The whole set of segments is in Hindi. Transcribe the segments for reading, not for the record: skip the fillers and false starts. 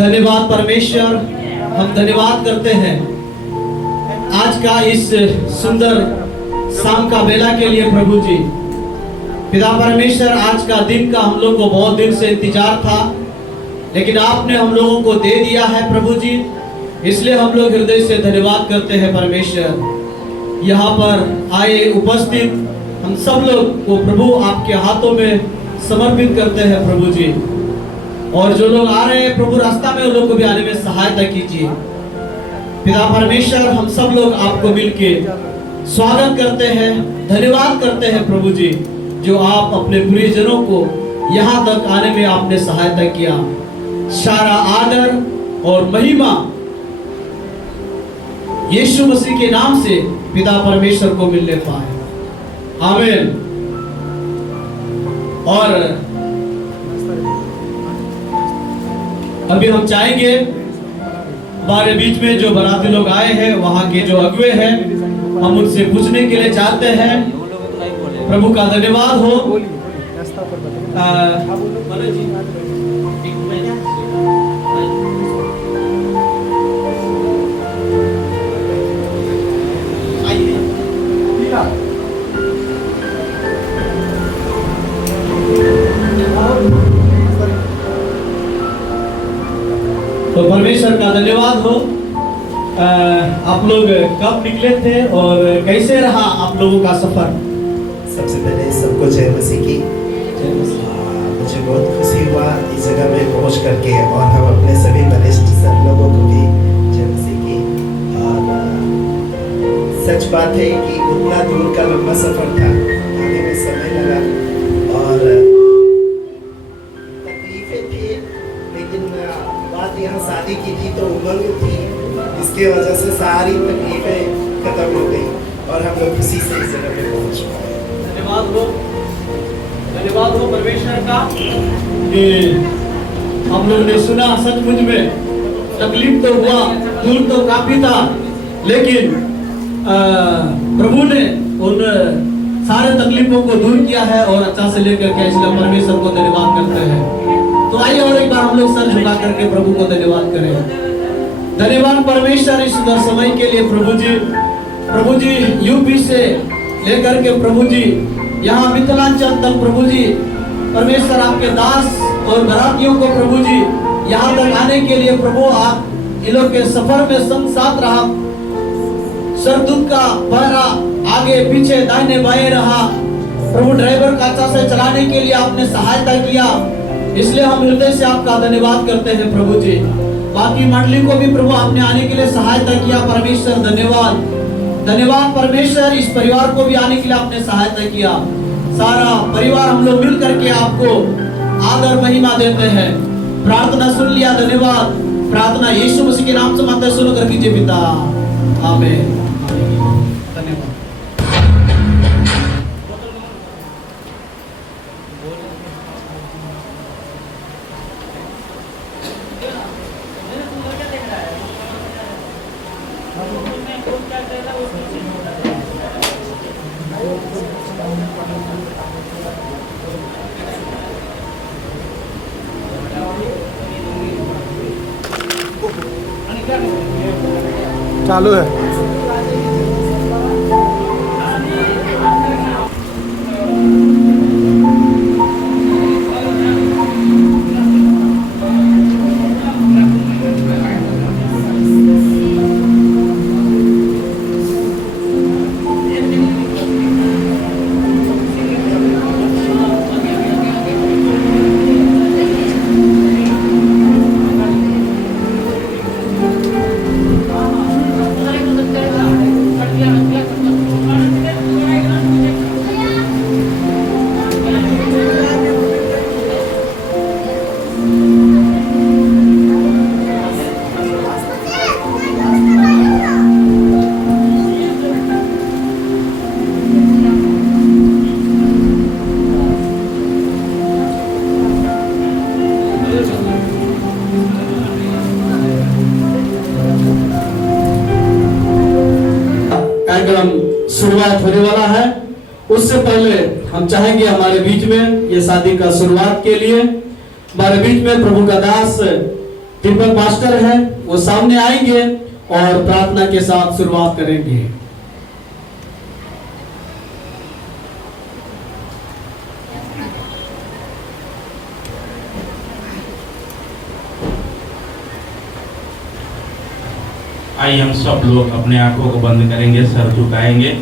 धन्यवाद परमेश्वर, हम धन्यवाद करते हैं आज का इस सुंदर शाम का बेला के लिए प्रभु जी। पिता परमेश्वर, आज का दिन का हम लोग को बहुत दिन से इंतजार था, लेकिन आपने हम लोगों को दे दिया है प्रभु जी, इसलिए हम लोग हृदय से धन्यवाद करते हैं परमेश्वर। यहाँ पर आए उपस्थित हम सब लोग को प्रभु आपके हाथों में समर्पित करते हैं प्रभु जी। और जो लोग आ रहे हैं प्रभु रास्ता में, उन लोग को भी आने में सहायता कीजिए। पिता परमेश्वर, हम सब लोग आपको मिलके स्वागत करते हैं, धन्यवाद करते हैं प्रभु जी, जो आप अपने प्रियजनों को यहाँ तक आने में आपने सहायता किया। सारा आदर और महिमा यीशु मसीह के नाम से पिता परमेश्वर को मिलने पाए, आमीन। और अभी हम चाहेंगे हमारे बीच में जो बाराती लोग आए हैं, वहाँ के जो अगुवे हैं, हम उनसे पूछने के लिए चाहते हैं। प्रभु का धन्यवाद हो। तो परमेश्वर का धन्यवाद हो। आप लोग कब निकले थे और कैसे रहा आप लोगों का सफर? सबसे पहले सबको जय मसीह की। मुझे बहुत खुशी हुआ इस जगह में पहुंच करके, और हम अपने सभी वरिष्ठ सब लोगों को भी जय मसीह की। और सच बात है कि उतना दूर का लंबा सफर था, आने में समय लगा और तकलीफें थी, लेकिन बात यहाँ शादी की थी तो उमंग थी, इसके वजह से सारी तकलीफें खत्म हो गई और हम लोग खुशी से इस जगह पे पहुंच पाए। धन्यवाद हो परमेश्वर का कि हम लोग ने सुना। सचमुच में तकलीफ तो हुआ, दूर तो काफी था, लेकिन प्रभु ने उन सारे तकलीफों को दूर किया है और अच्छा से लेकर के, इसलिए परमेश्वर को धन्यवाद करते हैं। तो आइए और एक बार हम लोग सर झुका करके प्रभु को धन्यवाद करें। धन्यवाद परमेश्वर इस सुंदर समय के लिए प्रभु जी यूपी से लेकर के प्रभु जी यहाँ मिथिलांचल तक प्रभु जी, परमेश्वर आपके दास और बारातियों को प्रभु जी यहाँ तक आने के लिए प्रभु आप इन लोग के सफर में संग साथ रहा। सरदूत का पहरा आगे पीछे दाहिने बाएं रहा। प्रभु ड्राइवर का अच्छा से चलाने के लिए आपने सहायता किया, इसलिए हम हृदय से आपका धन्यवाद करते हैं प्रभु जी। बाकी मंडली को भी प्रभु आपने आने के लिए सहायता किया, परमेश्वर धन्यवाद। धन्यवाद परमेश्वर, इस परिवार को भी आने के लिए आपने सहायता किया। सारा परिवार हम लोग मिल करके आपको आदर महिमा देते हैं। प्रार्थना सुन लिया, धन्यवाद। प्रार्थना यीशु मसीह के नाम से माता सुनो कर कीजिए पिता, आमीन। धन्यवाद। चालू है। शुरुआत होने वाला है। उससे पहले हम चाहेंगे हमारे बीच में ये शादी का शुरुआत के लिए हमारे बीच में प्रभु का दास ट्रिपल मास्टर है, वो सामने आएंगे और प्रार्थना के साथ शुरुआत करेंगे। आइए हम सब लोग अपने आंखों को बंद करेंगे, सर झुकाएंगे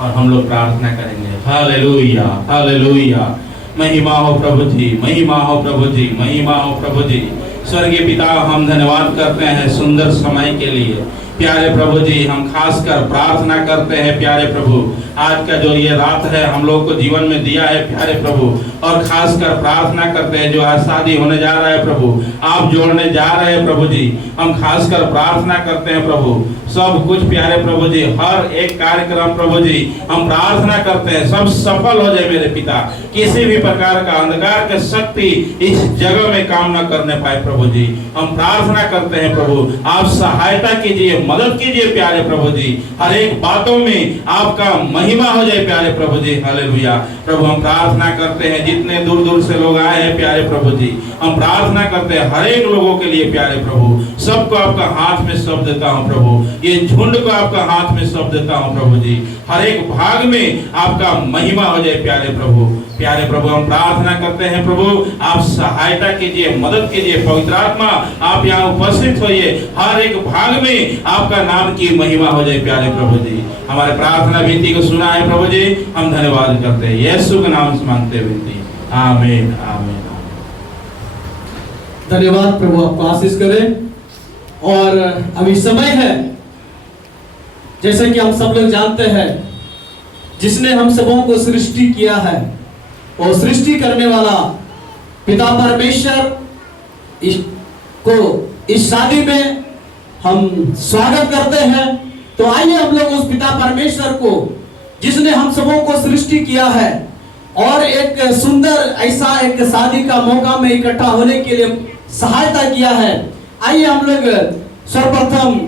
और हम लोग प्रार्थना करेंगे। Hallelujah, hallelujah. महिमा हो प्रभु जी, महिमा हो प्रभु जी, महिमा हो प्रभु जी। स्वर्गीय पिता, हम धन्यवाद करते हैं सुंदर समय के लिए। प्यारे प्रभु जी, हम खासकर प्रार्थना करते हैं प्यारे प्रभु, आज का जो ये रात है हम लोग को जीवन में दिया है प्यारे प्रभु, और खासकर प्रार्थना करते हैं जो आज शादी होने जा रहा है प्रभु, आप जोड़ने जा रहे हैं प्रभु जी। हम खासकर प्रार्थना करते हैं प्रभु, सब कुछ प्यारे प्रभु जी, हर एक कार्यक्रम प्रभु जी हम प्रार्थना करते हैं सब सफल हो जाए मेरे पिता। किसी भी प्रकार का अंधकार की शक्ति इस जगह में काम न करने पाए प्रभु जी। हम प्रार्थना करते हैं प्रभु, आप सहायता कीजिए, मदद कीजिए प्यारे प्रभु जी। हर एक बातों में आपका महिमा हो जाए प्यारे प्रभु जी। हालेलुया। प्रभु हम प्रार्थना करते हैं जितने दूर दूर से लोग आए हैं प्यारे प्रभु जी, हम प्रार्थना करते हैं हर एक लोगों के लिए प्यारे प्रभु। सबको आपका हाथ में सौंप देता हूं प्रभु, ये झुंड को आपका हाथ में सौंप देता हूं प्रभु जी। हर एक भाग में आपका महिमा हो जाए प्यारे प्रभु। प्यारे प्रभु हम प्रार्थना करते हैं प्रभु, आप सहायता कीजिए, मदद कीजिए। पवित्र आत्मा आप यहाँ उपस्थित होइए, हर एक भाग में आपका नाम की महिमा हो जाए प्यारे प्रभु जी। हमारे प्रार्थना विनती को सुना है प्रभु जी, हम धन्यवाद करते हैं यीशु के नाम से मांगते हैं विनती, आमीन आमीन। धन्यवाद प्रभु, आपको आशीष करें। और अभी समय है, जैसे कि हम सब लोग जानते हैं, जिसने हम सबों को सृष्टि किया है और सृष्टि करने वाला पिता परमेश्वर इस शादी में हम स्वागत करते हैं। तो आइए हम लोग उस पिता परमेश्वर को, जिसने हम सबों को सृष्टि किया है और एक सुंदर ऐसा एक शादी का मौका में इकट्ठा होने के लिए सहायता किया है, आइए हम लोग सर्वप्रथम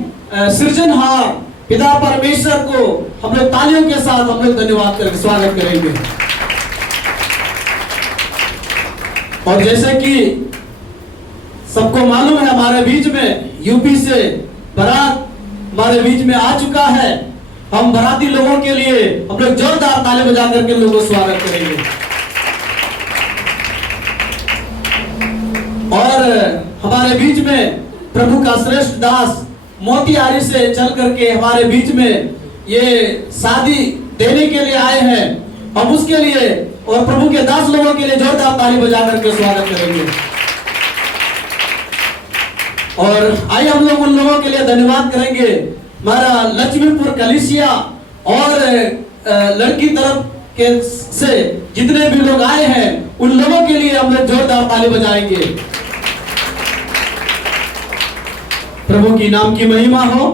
सृजनहार पिता परमेश्वर को हम लोग तालियों के साथ हम लोग धन्यवाद करके स्वागत करेंगे। और जैसे कि सबको मालूम है, हमारे बीच में यूपी से बारात हमारे बीच में आ चुका है। हम बाराती लोगों के लिए हम लोग जोरदार ताली बजा करके लोगों को स्वागत करेंगे। और हमारे बीच में प्रभु का श्रेष्ठ दास मोतिहारी से चल करके हमारे बीच में ये शादी देने के लिए आए हैं। हम उसके लिए और प्रभु के दास लोगों के लिए जोरदार ताली बजा करके स्वागत करेंगे। और आइए हम लोग उन लोगों के लिए धन्यवाद करेंगे, हमारा लक्ष्मीपुर कलीसिया और लड़की तरफ के से जितने भी लोग आए हैं उन लोगों के लिए हम लोग जोरदार ताली बजाएंगे। प्रभु की नाम की महिमा हो।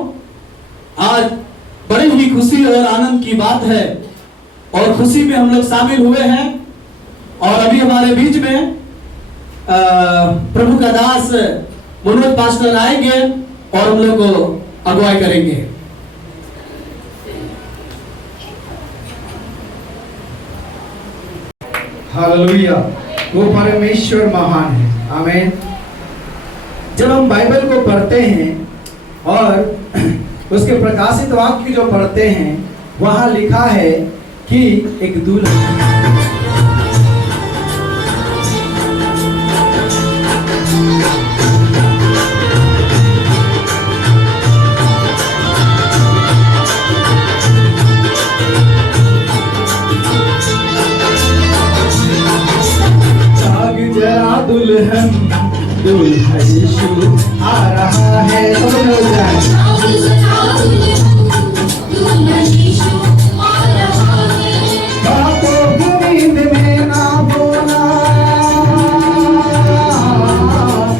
आज बड़ी ही खुशी और आनंद की बात है और खुशी में हम लोग शामिल हुए हैं। और अभी हमारे बीच में प्रभु का दास मनोज पास्टर आएंगे और हम लोग को अगुवाई करेंगे। हालेलुया। वो परमेश्वर महान है, आमीन। जब हम बाइबल को पढ़ते हैं और उसके प्रकाशित वाक्य जो पढ़ते हैं, वहां लिखा है कि एक दूल्हा दुल्हन दूल्हा यीशु आ रहा है। बातों की नींद में ना बोला,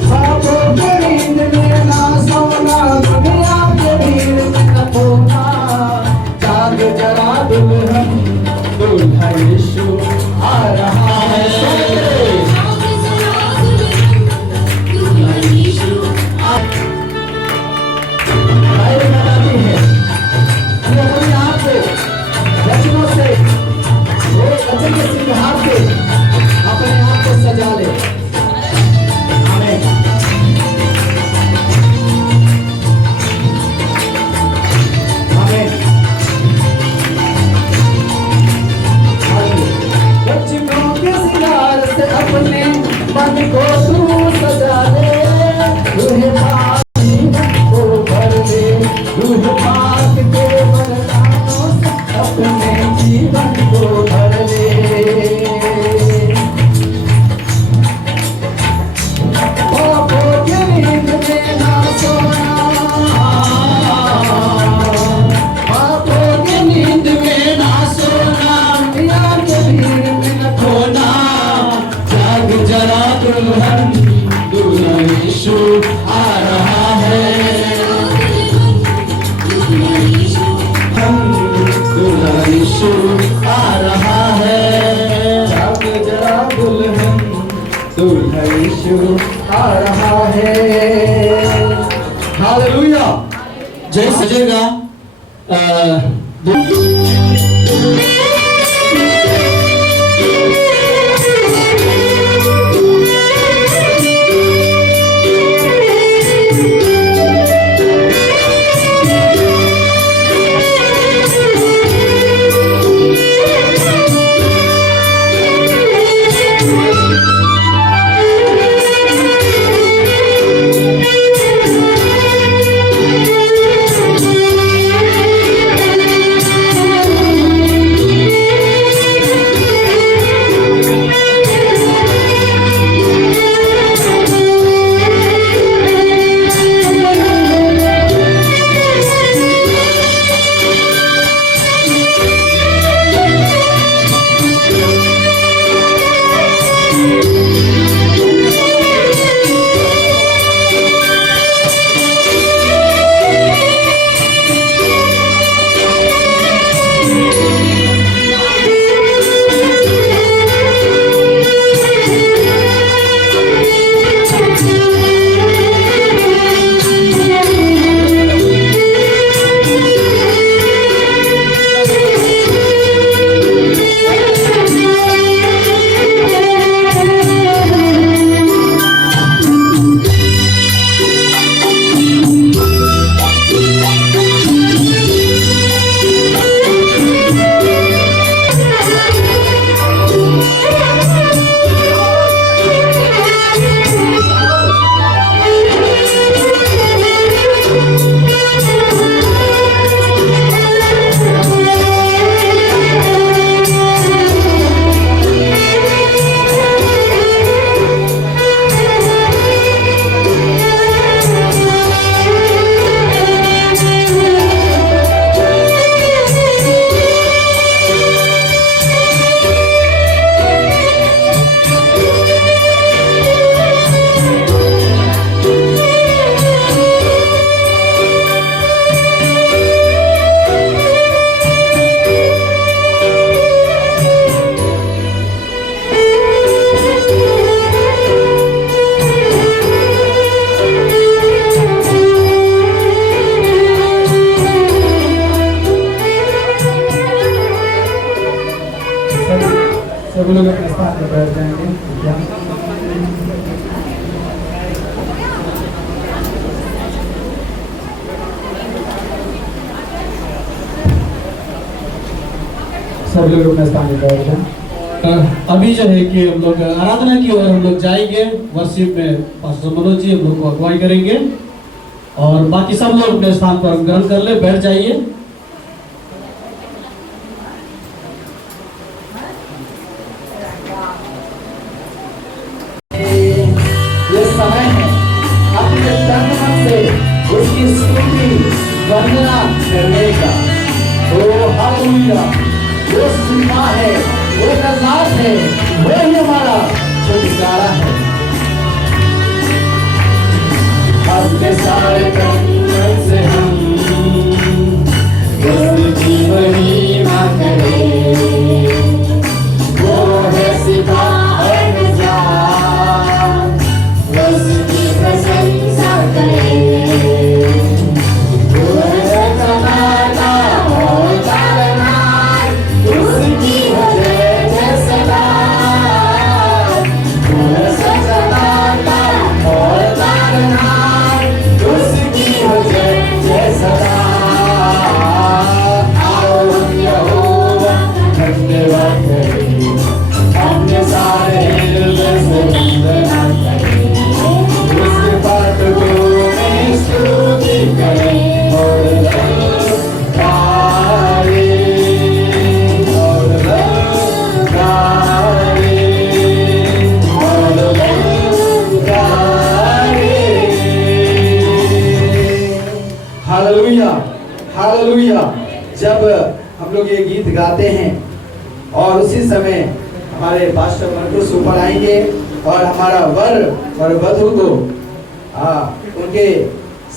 बातों की नींद में ना सोना, दुनिया के भीड़ में न खोना। जाग जरा दुल्हन दूल्हा यीशु आ रहा है। Bye. यीशु आ रहा है, दूल्हा यीशु आ रहा है, जाग जरा दुल्हन, दूल्हा यीशु आ रहा है। हालेलुया। जय सजेगा। सब लोग अपने स्थान पर बैठ जाएंगे। सब लोग अपने स्थान पर बैठ जाएं। अभी जो है कि हम लोग आराधना की ओर हम लोग जाएंगे। वर्शिप में पास्टर मनोज जी हम लोग को अगुवाई करेंगे और बाकी सब लोग अपने स्थान पर ग्रहण कर ले, बैठ जाइए। ये समय है अपने तन मन से उसकी स्तुति वंदना करने का। ओ हालेलुया। वो सीमा है, वो नजात है, वही हमारा छुटकारा है। अपने सारे तन मन से हम उसकी महिमा करें। वो है सीधा और निजात, उसकी प्रशंसा करें। वो है जमाना और तारनार, उसकी वजह से सदा। वो है जमाना और तारनार, उसकी वजह से सदा। आओ हम यहोवा धन्यवाद करें, अपने सारे दिल से वंदना करें। उसके पाठ को में स्तुति करें और गाए, और गाए, और गाए। Hallelujah, hallelujah. जब हम लोग ये गीत गाते हैं और उसी समय हमारे पास्टर मरकुस ऊपर आएंगे और हमारा वर और वधू को उनके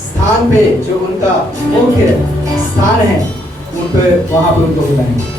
स्थान पे जो उनका मुख्य स्थान है उन पे वहां पर उनको बुलाएंगे।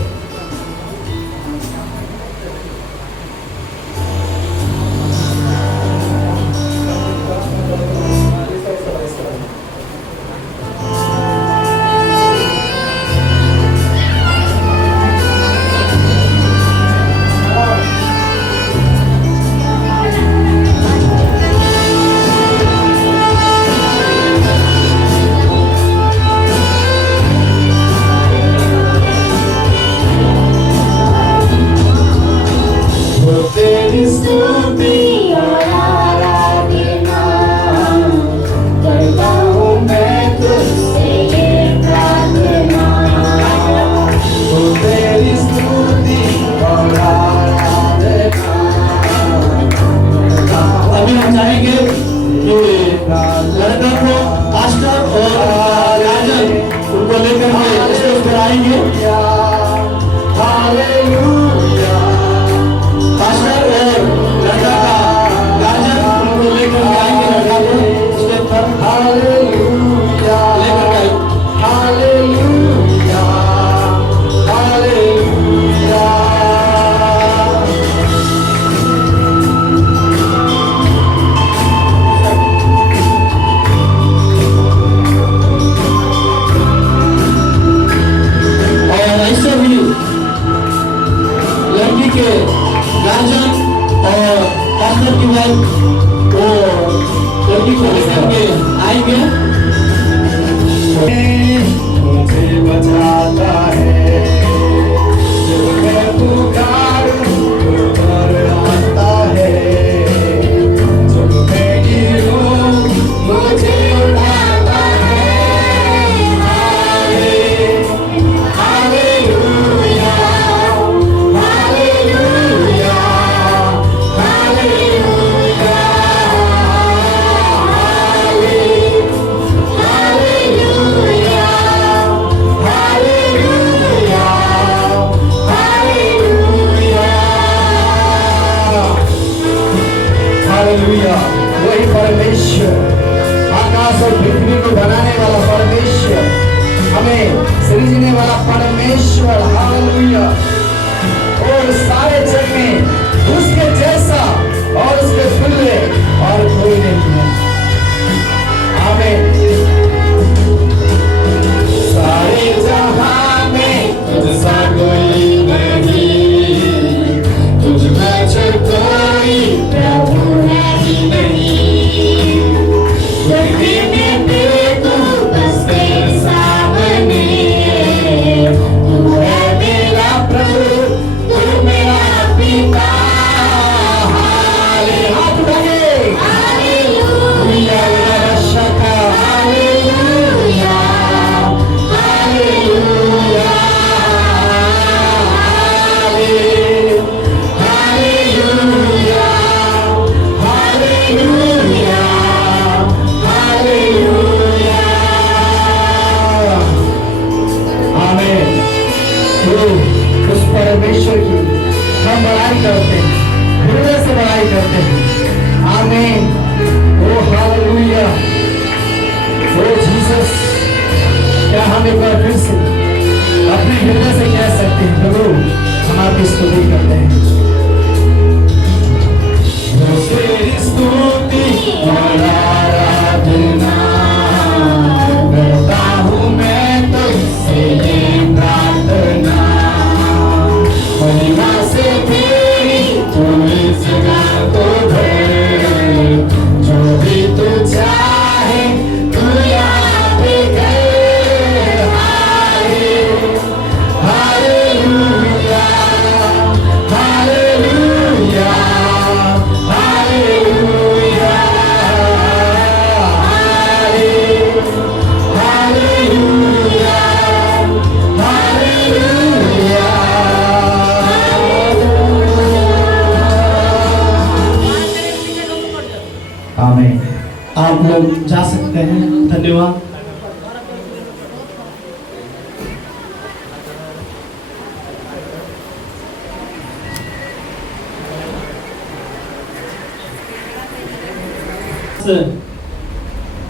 आप लोग जा सकते हैं। धन्यवाद।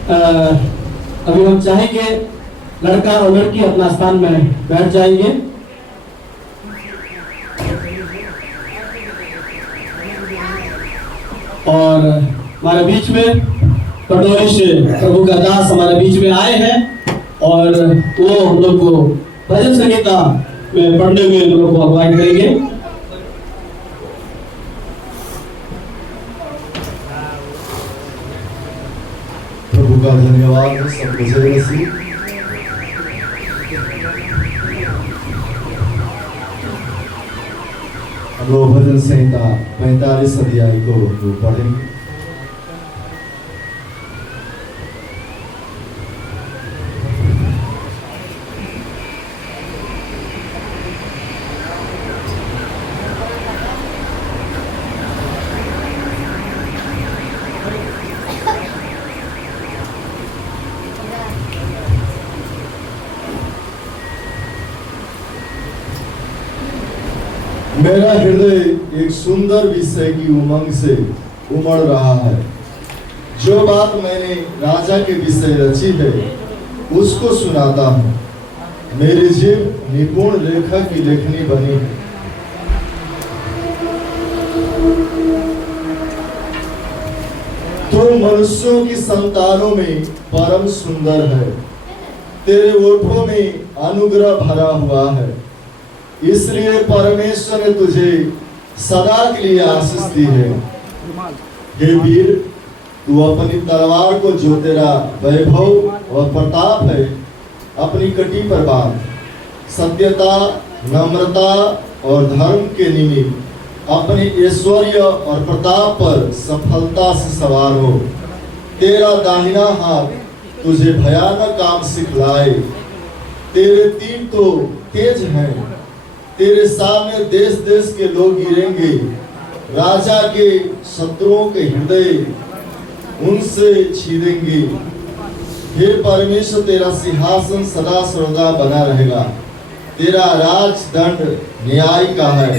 अभी हम चाहेंगे लड़का और लड़की अपना स्थान में बैठ जाएंगे। और हमारे बीच में पटोरी से प्रभु का दास हमारे बीच में आए हैं और वो हम लोग को भजन संगीता में पढ़ने में हम लोग को अगुवाई करेंगे। प्रभु का धन्यवाद सब जय मसीह। हम लोग भजन संहिता 45 अध्याय को पढ़ेंगे। मेरा हृदय एक सुंदर विषय की उमंग से उमड़ रहा है। जो बात मैंने राजा के विषय रची है उसको सुनाता हूँ। मेरी जीभ निपुण लेखक की लेखनी बनी है। तो मनुष्यों की संतानों में परम सुंदर है। तेरे ओठों में अनुग्रह भरा हुआ है, इसलिए परमेश्वर ने तुझे सदा के लिए आशीष दी है। हे वीर, तू अपनी तलवार को जो तेरा वैभव और प्रताप है अपनी कटी पर बांध। सत्यता, नम्रता और धर्म के निमित्त अपने ऐश्वर्य और प्रताप पर सफलता से सवार हो। तेरा दाहिना हाथ तुझे भयानक काम सिखलाए। तेरे तीर तो तेज हैं। तेरे सामने देश देश के लोग गिरेंगे। राजा के शत्रुओं के हृदय उनसे छीनेंगे। हे परमेश्वर, तेरा सिंहासन सदा सर्वदा बना रहेगा। तेरा राज दंड न्याय का है।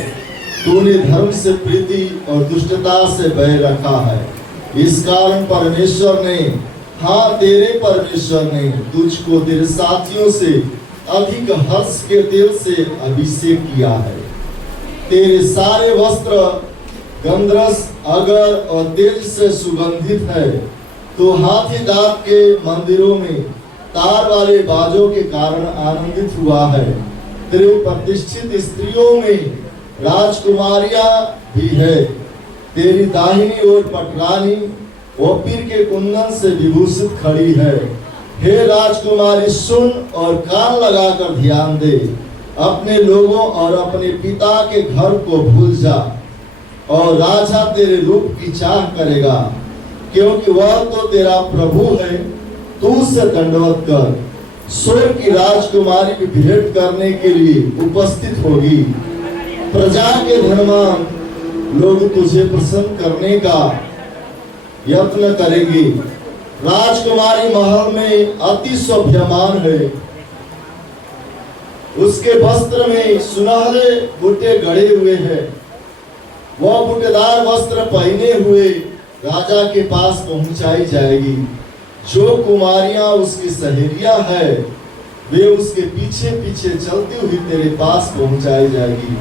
तूने धर्म से प्रीति और दुष्टता से बैर रखा है। इस कारण परमेश्वर ने, हाँ तेरे परमेश्वर ने तुझको तेरे साथियों से अधिक हर्ष के तेल से अभिषेक किया है। तेरे सारे वस्त्र गंधरस, अगर और तेल से सुगंधित है। तो हाथी दांत के मंदिरों में तार वाले बाजों के कारण आनंदित हुआ है। तेरे प्रतिष्ठित स्त्रियों में राजकुमारियां भी है। तेरी दाहिनी ओर पटरानी ओपीर के कुंदन से विभूषित खड़ी है। हे राजकुमारी, सुन और कान लगाकर ध्यान दे। अपने लोगों और अपने पिता के घर को भूल जा और राजा तेरे रूप की चाह करेगा, क्योंकि वह तो तेरा प्रभु है। तू उसे दंडवत कर। स्वर्ग की राजकुमारी भी भेंट करने के लिए उपस्थित होगी। प्रजा के धनवान लोग तुझे प्रसन्न करने का यत्न करेंगे। राजकुमारी महल में अति शोभ्यमान है। उसके वस्त्र में सुनहरे बूटे गड़े हुए हैं। वह बूटेदार वस्त्र पहने हुए राजा के पास पहुंचाई जाएगी। जो कुमारियां उसकी सहेलियां है, वे उसके पीछे पीछे चलती हुई तेरे पास पहुंचाई जाएगी।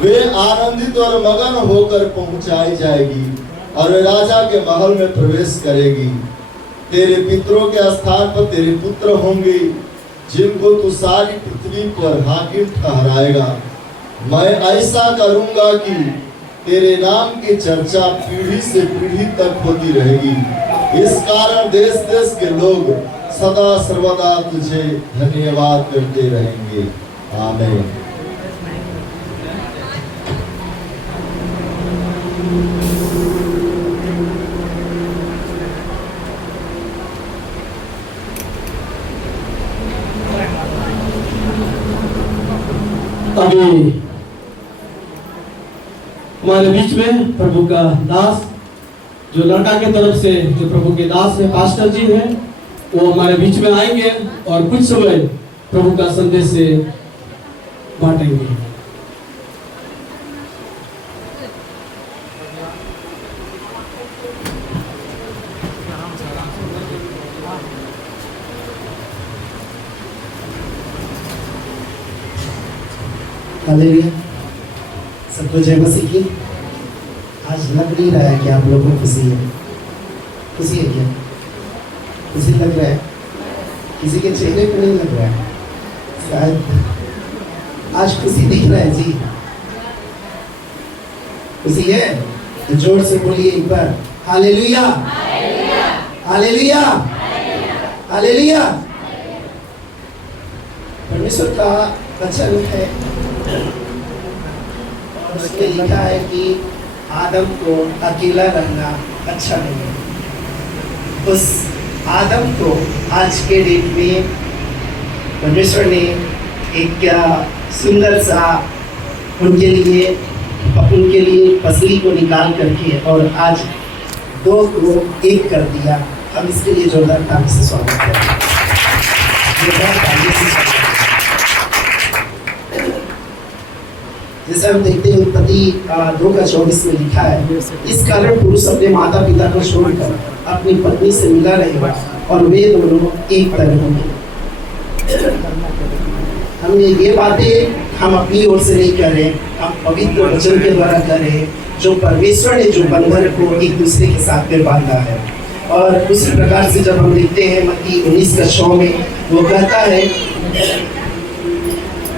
वे आनंदित और मगन होकर पहुंचाई जाएगी और वे राजा के महल में प्रवेश करेगी। तेरे पितरों के स्थान पर तेरे पुत्र होंगे, जिनको तू सारी पृथ्वी पर हाकिम ठहराएगा। मैं ऐसा करूंगा कि तेरे नाम की चर्चा पीढ़ी से पीढ़ी तक होती रहेगी। इस कारण देश देश के लोग सदा सर्वदा तुझे धन्यवाद करते रहेंगे। आमीन। अभी हमारे बीच में प्रभु का दास, जो लड़का के तरफ से जो प्रभु के दास है, पास्टर जी हैं, वो हमारे बीच में आएंगे और कुछ समय प्रभु का संदेश से बांटेंगे। हालेलुया। सबको जय मसीह की। आज लग नहीं रहा है कि आप लोगों को खुशी है। खुशी है क्या? खुशी लग रहा है? किसी के चेहरे पे नहीं लग रहा है, शायद आज खुशी दिख रहा है जी। खुशी है तो जोर से बोलिए एक बार, हालेलुया, हालेलुया, हालेलुया। परमेश्वर का वचन है और उसमें लिखा है कि आदम को अकेला रहना अच्छा नहीं है। उस आदम को आज के डेट में परमेश्वर ने एक क्या सुंदर सा उनके लिए पसली को निकाल करके और आज दो को एक कर दिया। हम इसके लिए जोरदार ताली से स्वागत करें। जोरदार ताली से स्वागत करें। जैसे हम देखते हैं उत्पत्ति 2:24 में लिखा है, इस कारण पुरुष अपने माता पिता को छोड़कर अपनी पत्नी से मिला रहेगा और वे दोनों एक तन होंगे। हम ये बातें हम अपनी ओर से नहीं कर रहे, हम पवित्र वचन के द्वारा कर रहे हैं, जो परमेश्वर ने जो बंधन को एक दूसरे के साथ में बांधा है। और उसी प्रकार से जब हम देखते हैं मत्ती 19:6 में वो कहता है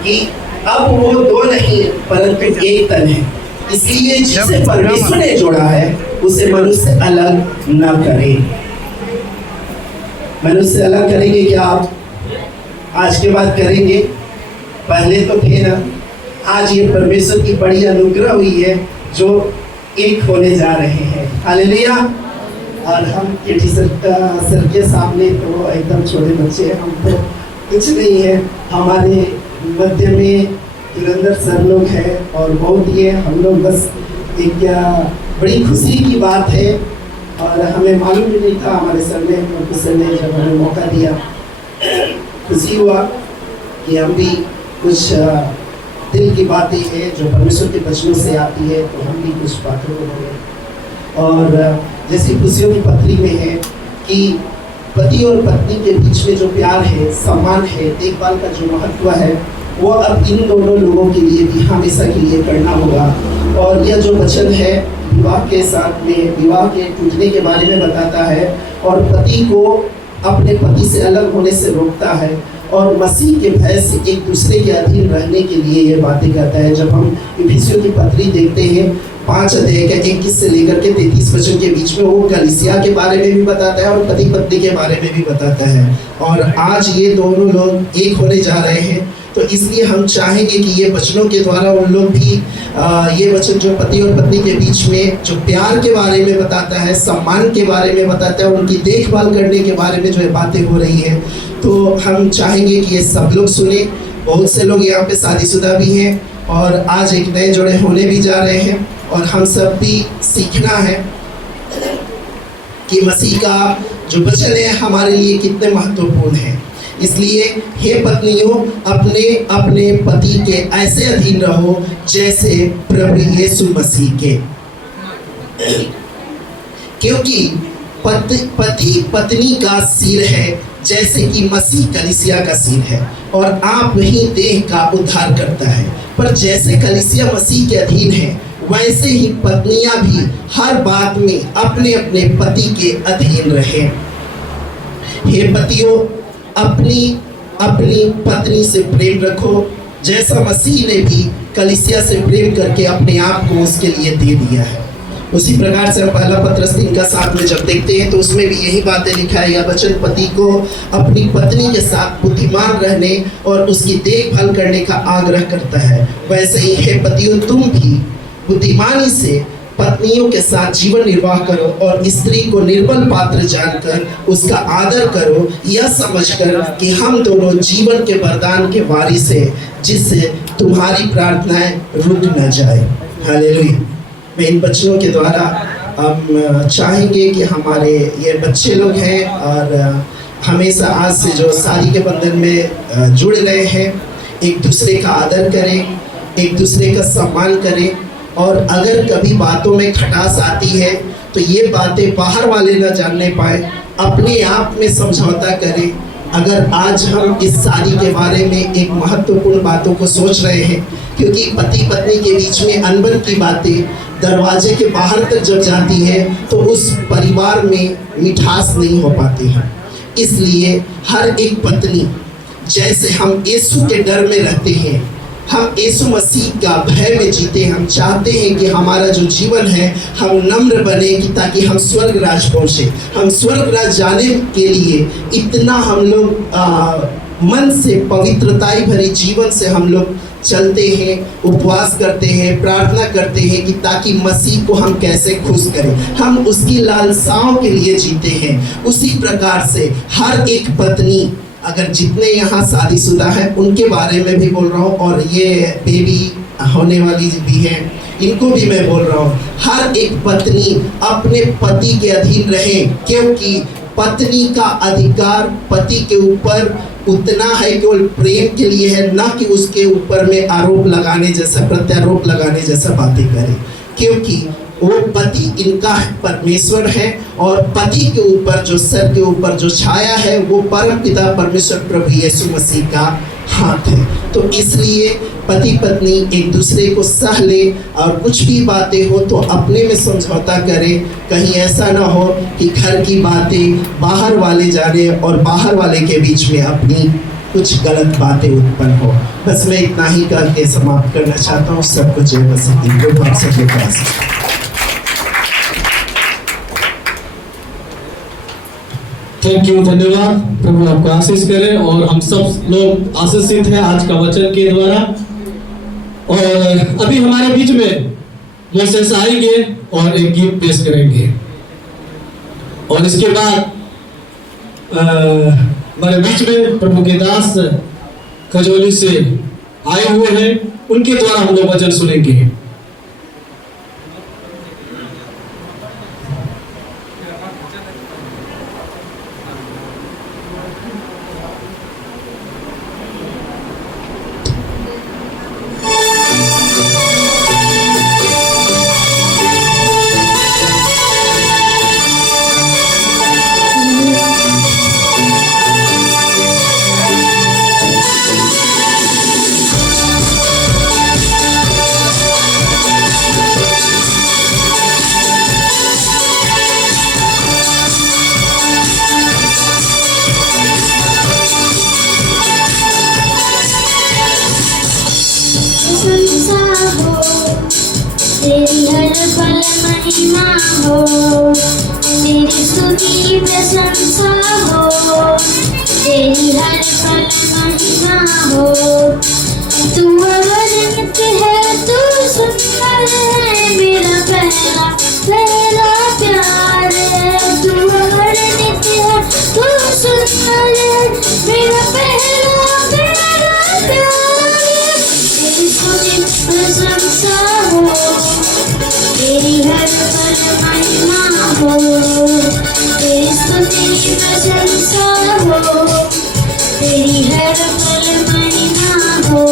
कि अब वो दो नहीं परंतु एक तन है, इसलिए जिसे परमेश्वर ने जोड़ा है उसे मनुष्य अलग न करे। मनुष्य अलग करेंगे क्या आप? आज के बाद करेंगे? पहले तो थे ना। आज ये परमेश्वर की बड़ी अनुग्रह हुई है जो एक होने जा रहे हैं। हालेलुया। और हम केटी सर के सामने तो एकदम छोटे बच्चे हैं, हम तो कुछ नहीं है। हमारे मध्य में धुरंधर सर लोग हैं और बहुत ही है। हम लोग बस एक बड़ी खुशी की बात है और हमें मालूम भी नहीं था। हमारे सर ने प्रोफेसर ने जब हमें मौका दिया, खुशी हुआ कि हम भी कुछ दिल की बातें हैं जो परमेश्वर के वचनों से आती है, तो हम भी कुछ बातों को बोले। और जैसे खुशियों की पत्री में है कि पति और पत्नी के बीच में जो प्यार है, सम्मान है, देखभाल का जो महत्व है, वो अब इन दोनों लोगों के लिए भी हमेशा के लिए करना होगा। और यह जो वचन है विवाह के साथ में विवाह के टूटने के बारे में बताता है और पति को अपने पति से अलग होने से रोकता है और मसीह के भय से एक दूसरे के अधीन रहने के लिए ये बातें कहता है। जब हम इफिसियों की पत्री देखते हैं 5 अध्याय के 21 से लेकर के 33 वचन के बीच में, वो कलीसिया के बारे में भी बताता है और पति पत्नी के बारे में भी बताता है। और आज ये दोनों लोग एक होने जा रहे हैं, तो इसलिए हम चाहेंगे कि ये वचनों के द्वारा उन लोग भी ये वचन जो पति और पत्नी के बीच में जो प्यार के बारे में बताता है, सम्मान के बारे में बताता है, उनकी देखभाल करने के बारे में जो बातें हो रही हैं, तो हम चाहेंगे कि ये सब लोग सुने। बहुत से लोग यहाँ पे शादीशुदा भी हैं और आज एक नए जोड़े होने भी जा रहे हैं और हम सब भी सीखना है कि मसीह का जो वचन है हमारे लिए कितने महत्वपूर्ण है। इसलिए हे पत्नियों, अपने अपने पति के ऐसे अधीन रहो जैसे प्रभु यीशु मसीह के, क्योंकि पति पत्नी का सिर है जैसे कि मसीह कलीसिया का सिर है और आप ही देह का उद्धार करता है। पर जैसे कलीसिया मसीह के अधीन है, वैसे ही पत्नियां भी हर बात में अपने अपने पति के अधीन रहें। हे पतियों, अपनी पत्नी से प्रेम रखो जैसा मसीह ने भी कलीसिया से प्रेम करके अपने आप को उसके लिए दे दिया है। उसी प्रकार से हम पहला पत्रस 3:7 में जब देखते हैं तो उसमें भी यही बातें लिखा है। यह वचन पति को अपनी पत्नी के साथ बुद्धिमान रहने और उसकी देखभाल करने का आग्रह करता है। वैसे ही हे पतियों, तुम भी बुद्धिमानी से पत्नियों के साथ जीवन निर्वाह करो और स्त्री को निर्बल पात्र जानकर उसका आदर करो, यह समझकर कि हम दोनों जीवन के वरदान के वारिस हैं, जिससे तुम्हारी प्रार्थनाएं रुक न जाए। हालेलुया। मैं इन बच्चों के द्वारा हम चाहेंगे कि हमारे ये बच्चे लोग हैं और हमेशा आज से जो शादी के बंधन में जुड़ रहे हैं, एक दूसरे का आदर करें, एक दूसरे का सम्मान करें और अगर कभी बातों में खटास आती है तो ये बातें बाहर वाले ना जानने पाए, अपने आप में समझौता करें, अगर आज हम इस शादी के बारे में एक महत्वपूर्ण बातों को सोच रहे हैं, क्योंकि पति पत्नी के बीच में अनबन की बातें दरवाजे के बाहर तक जब जाती है तो उस परिवार में मिठास नहीं हो पाती है। इसलिए हर एक पत्नी, जैसे हम यीशु के डर में रहते हैं, हम यीशु मसीह का भय में जीते, हम चाहते हैं कि हमारा जो जीवन है हम नम्र बने कि ताकि हम स्वर्ग राज पहुँचे। हम स्वर्ग राज जाने के लिए इतना हम लोग मन से पवित्रताई भरी जीवन से हम लोग चलते हैं, उपवास करते हैं, प्रार्थना करते हैं कि ताकि मसीह को हम कैसे खुश करें। हम उसकी लालसाओं के लिए जीते हैं। उसी प्रकार से हर एक पत्नी, अगर जितने यहाँ शादीशुदा हैं उनके बारे में भी बोल रहा हूँ, और ये बेबी होने वाली भी हैं इनको भी मैं बोल रहा हूँ, हर एक पत्नी अपने पति के अधीन रहे, क्योंकि पत्नी का अधिकार पति के ऊपर उतना है केवल प्रेम के लिए है, ना कि उसके ऊपर में आरोप लगाने जैसा, प्रत्यारोप लगाने जैसा बातें करे, क्योंकि वो पति इनका परमेश्वर है और पति के ऊपर जो सर के ऊपर जो छाया है वो परम पिता परमेश्वर प्रभु यीशु मसीह का हाथ है। तो इसलिए पति पत्नी एक दूसरे को सह ले, और कुछ भी बातें हो तो अपने में समझौता करें। कहीं ऐसा ना हो कि घर की बातें बाहर वाले जाने और बाहर वाले के बीच में अपनी कुछ गलत बातें उत्पन्न हो। बस मैं इतना ही करके समाप्त करना चाहता हूँ। सबको जय मसीह। गुड आप सबके पास। थैंक यू, धन्यवाद। प्रभु आपको आशीष करे और हम सब लोग आशीषित हैं आज का वचन के द्वारा। और अभी हमारे बीच में मोसेस आएंगे और एक गीत पेश करेंगे, और इसके बाद हमारे बीच में प्रभु के दास खजोली से आए हुए हैं, उनके द्वारा हम लोग वचन सुनेंगे। तेरी हर पल महिमा हो, तेरी स्तुति प्रशंसा हो, तेरी हर पल महिमा हो। तू अगणित है, तू सुंदर है, मेरा पहला पहला प्यार है। तू अगणित है, तू सुंदर है, मेरा पहला पहला प्यार है। तेरी स्तुति प्रशंसा हो, तेरी हर पल महिमा हो, तेरी स्तुति प्रशंसा हो, तेरी हर पल महिमा हो।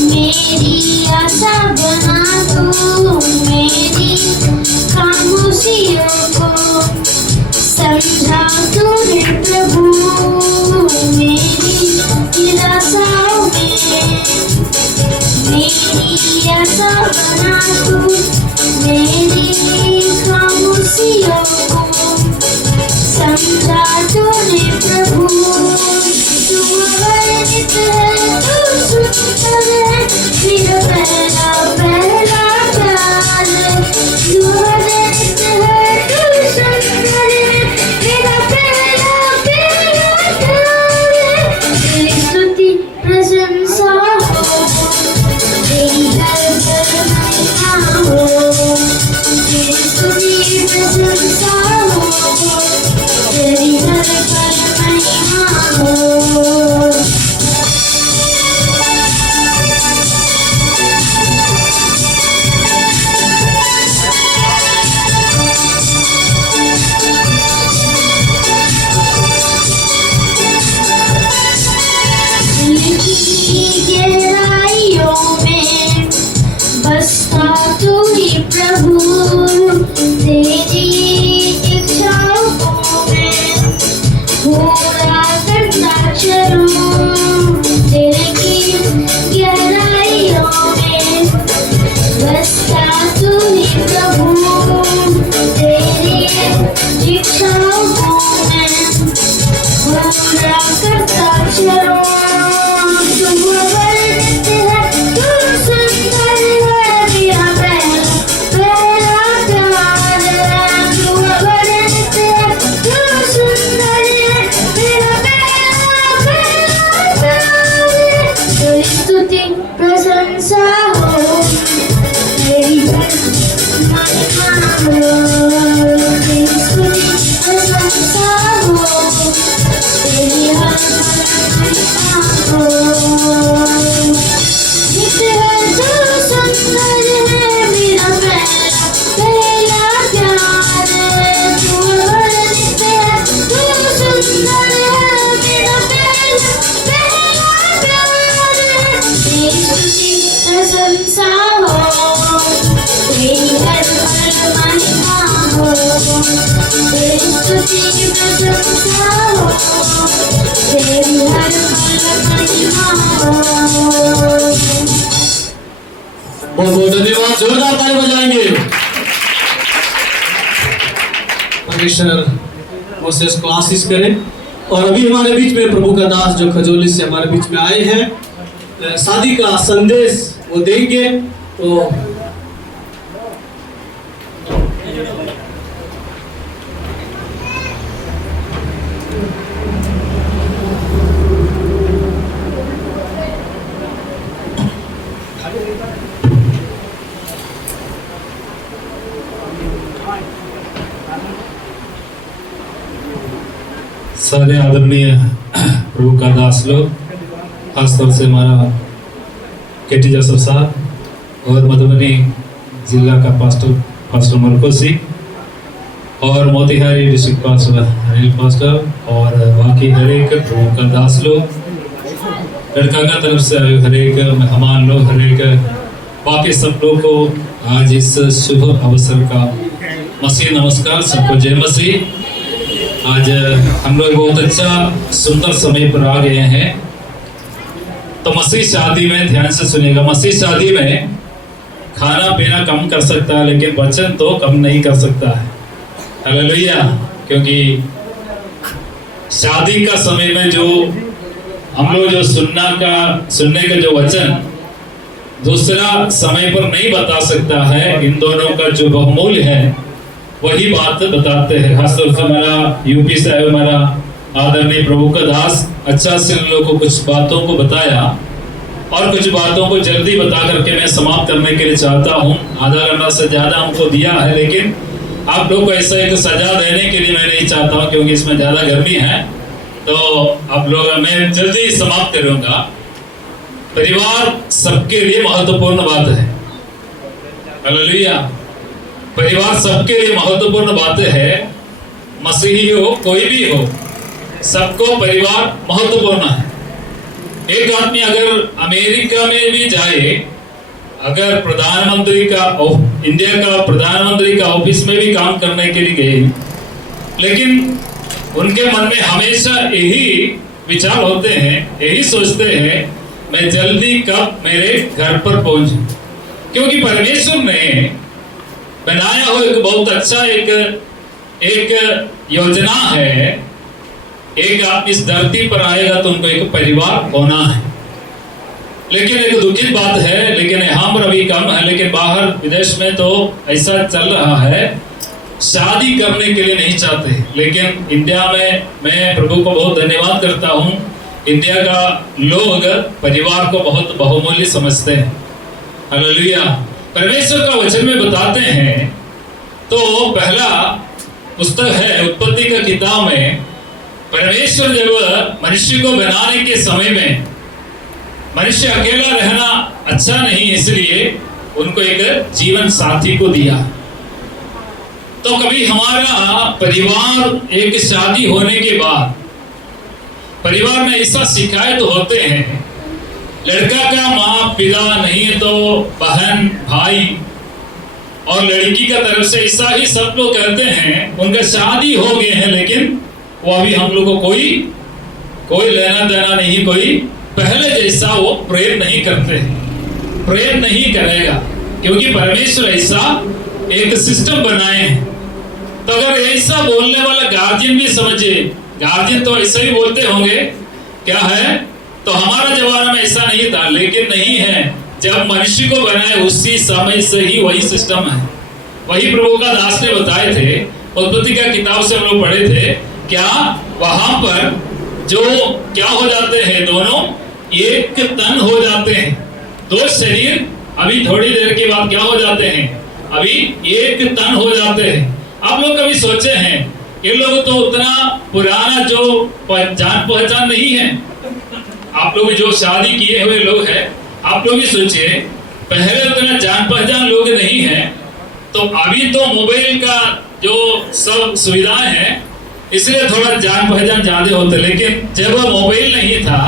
मेरी आशा बना तू, मेरी खामोशियों को समझा तूने प्रभु। मेरी निराशाओं में मेरी आशा बना तू, मेरी खामोशियों को समझा तूने प्रभु। तू अगणित है, तू सुंदर है, मेरा पहला पहला प्यार है। तू अगणित है, तू सुंदर है, मेरा पहला पहला प्यार है। तेरी स्तुति प्रशंसा हो, तेरी हर पल महिमा हो, तेरी स्तुति प्रशंसा हो, तेरी हर पल बहुत बहुत धन्यवाद, जोरदार ताली बजाएंगे। परमेश्वर मोसेस को आशीष करें। और अभी हमारे बीच में प्रभु का दास जो खजोली से हमारे बीच में आए हैं, शादी का संदेश वो देंगे। तो सारे आदरणीय प्रभु का दास लोग, खासतौर से हमारा केटी जोसेफ साहब और मधुबनी जिला का पास्टर मरकोसी और Motihari district pastor Anil pastor और बाकी हर एक प्रभु का दास लोग, लड़का का तरफ से हर एक मेहमान लोग, हर एक बाकी सब लोग को आज इस शुभ अवसर का मसीह नमस्कार, सबको जय मसीह। आज हम लोग बहुत अच्छा सुंदर समय पर आ गए हैं। तो मसीह शादी में ध्यान से सुनिएगा, मसीह शादी में खाना पीना कम कर सकता है लेकिन वचन तो कम नहीं कर सकता है। हालेलुया। क्योंकि शादी का समय में जो हम लोग जो सुनने का जो वचन दूसरा समय पर नहीं बता सकता है, इन दोनों का जो बहुमूल्य है वही बात बताते हैं। खासतौर से हमारा यूपी से आए हमारा आदरणीय प्रभु का दास अच्छा से लोगों को कुछ बातों को बताया और कुछ बातों को जल्दी बता करके मैं समाप्त करने के लिए चाहता हूँ। आधा घंटा से ज्यादा हमको दिया है, लेकिन आप लोग को ऐसा एक सजा देने के लिए मैं नहीं चाहता हूँ क्योंकि इसमें ज्यादा गर्मी है। तो आप लोग, मैं जल्दी समाप्त करूंगा। परिवार सबके लिए महत्वपूर्ण बात है। हालेलुया। परिवार सबके लिए महत्वपूर्ण बात है। मसीही हो कोई भी हो, सबको परिवार महत्वपूर्ण है। एक आदमी अगर अमेरिका में भी जाए, अगर प्रधानमंत्री का इंडिया का प्रधानमंत्री का ऑफिस में भी काम करने के लिए गए, लेकिन उनके मन में हमेशा यही विचार होते हैं, यही सोचते हैं मैं जल्दी कब मेरे घर पर पहुंचूं। क्योंकि परमेश्वर ने बनाया हो एक बहुत अच्छा एक योजना है। एक आप इस धरती पर आएगा तो उनको एक परिवार होना है। लेकिन एक दुखित बात है, लेकिन यहाँ पर अभी कम है, लेकिन बाहर विदेश में तो ऐसा चल रहा है, शादी करने के लिए नहीं चाहते। लेकिन इंडिया में मैं प्रभु को बहुत धन्यवाद करता हूँ, इंडिया का लोग परिवार को बहुत बहुमूल्य समझते हैं। हालेलुया। परमेश्वर का वचन में बताते हैं, तो पहला पुस्तक है उत्पत्ति का किताब में, परमेश्वर जब मनुष्य को बनाने के समय में मनुष्य अकेला रहना अच्छा नहीं, इसलिए उनको एक जीवन साथी को दिया। तो कभी हमारा परिवार एक शादी होने के बाद परिवार में ऐसा शिकायत होते हैं, लड़का का माँ पिता नहीं है तो बहन भाई, और लड़की का तरफ से ऐसा ही सब लोग कहते हैं। उनका शादी हो गए हैं लेकिन वो अभी हम लोग को कोई लेना देना नहीं, कोई पहले जैसा वो प्रेम नहीं करते, प्रेम नहीं करेगा, क्योंकि परमेश्वर ऐसा एक सिस्टम बनाए हैं। तो अगर ऐसा बोलने वाला गार्जियन भी समझे, गार्जियन तो ऐसा ही बोलते होंगे क्या है, तो हमारा जमाना में ऐसा नहीं था, लेकिन नहीं है। जब मनुष्य को बनाए उसी समय से ही वही सिस्टम है। वही प्रभु का दास ने बताए थे, उत्पत्ति का किताब से हम लोग पढ़े थे, क्या वहां पर जो क्या हो जाते हैं, दोनों एक तन हो जाते हैं, दो शरीर अभी थोड़ी देर के बाद क्या हो जाते हैं, अभी 1 टन हो जाते हैं। आप लोग कभी सोचे हैं ये लोग तो उतना पुराना जो जान पहचान नहीं है। आप लोग जो शादी किए हुए लोग हैं, आप लोग ही सोचिए, पहले उतना जान पहचान लोग नहीं है, तो अभी तो मोबाइल का जो सब सुविधाएं हैं इसलिए थोड़ा जान पहचान ज्यादा होते। लेकिन जब मोबाइल नहीं था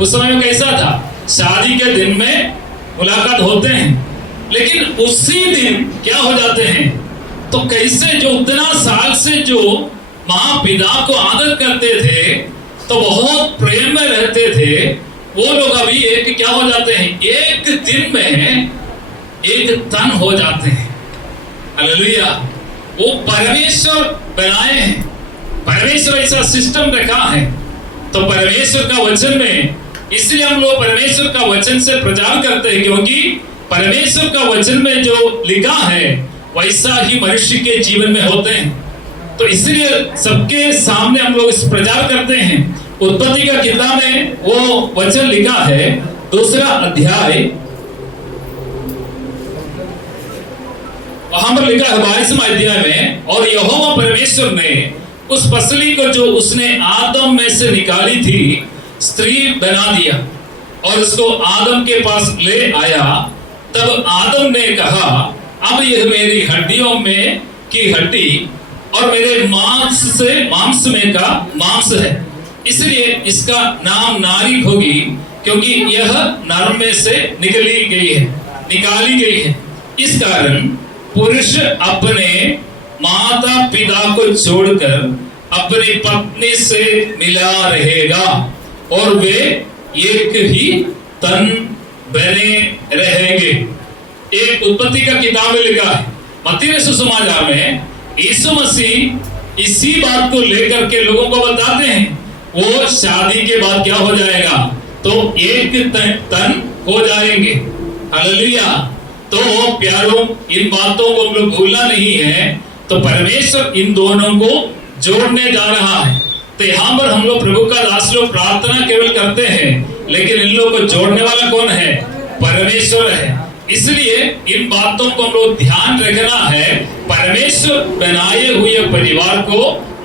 उस समय में कैसा था, शादी के दिन में मुलाकात होते हैं, लेकिन उसी दिन क्या हो जाते हैं। तो कैसे जो उतना साल से जो माँ पिता को आदर करते थे, तो बहुत प्रेम में रहते थे, वो लोग अभी एक क्या हो जाते हैं, 1 दिन में 1 टन हो जाते हैं। हालेलुया। वो परमेश्वर बनाए हैं, परमेश्वर ऐसा सिस्टम रखा है। तो परमेश्वर का वचन में इसलिए हम लोग परमेश्वर का वचन से प्रचार करते हैं, क्योंकि परमेश्वर का वचन में जो लिखा है वैसा ही मनुष्य के जीवन में होते हैं। तो इसलिए सबके सामने हम लोग इस प्रचार करते हैं। उत्पत्ति का किताब में वो वचन लिखा है, 2 अध्याय, वहां पर लिखा है 22वें अध्याय में, और यहोवा परमेश्वर ने उस पसली को जो उसने आदम में से निकाली थी स्त्री बना दिया और उसको आदम के पास ले आया। तब आदम ने कहा, अब यह मेरी हड्डियों में की हड्डी और मेरे मांस में का मांस है, इसलिए इसका नाम नारी होगी, क्योंकि यह नर में से निकाली गई है। इस कारण पुरुष अपने माता पिता को छोड़कर अपनी पत्नी से मिला रहेगा और वे एक ही तन बने रहेंगे। एक उत्पत्ति का किताब में लिखा है। मत्ती सुसमाचार में यीशु मसीह इसी बात को लेकर के लोगों को बताते हैं, वो शादी के बाद क्या हो जाएगा, तो 1 तन हो जाएंगे। हालेलुया। तो प्यारों, इन बातों को हम लोग भूलना नहीं है। तो परमेश्वर इन दोनों को जोड़ने जा रहा है। तो यहाँ पर हम लोग प्रभु का दास लोग प्रार्थना केवल करते हैं, लेकिन इन लोगों को जोड़ने वाला कौन है, परमेश्वर है। इसलिए इन बातों को हम लोग ध्यान रखना है। परमेश्वर बनाए हुए परिवार को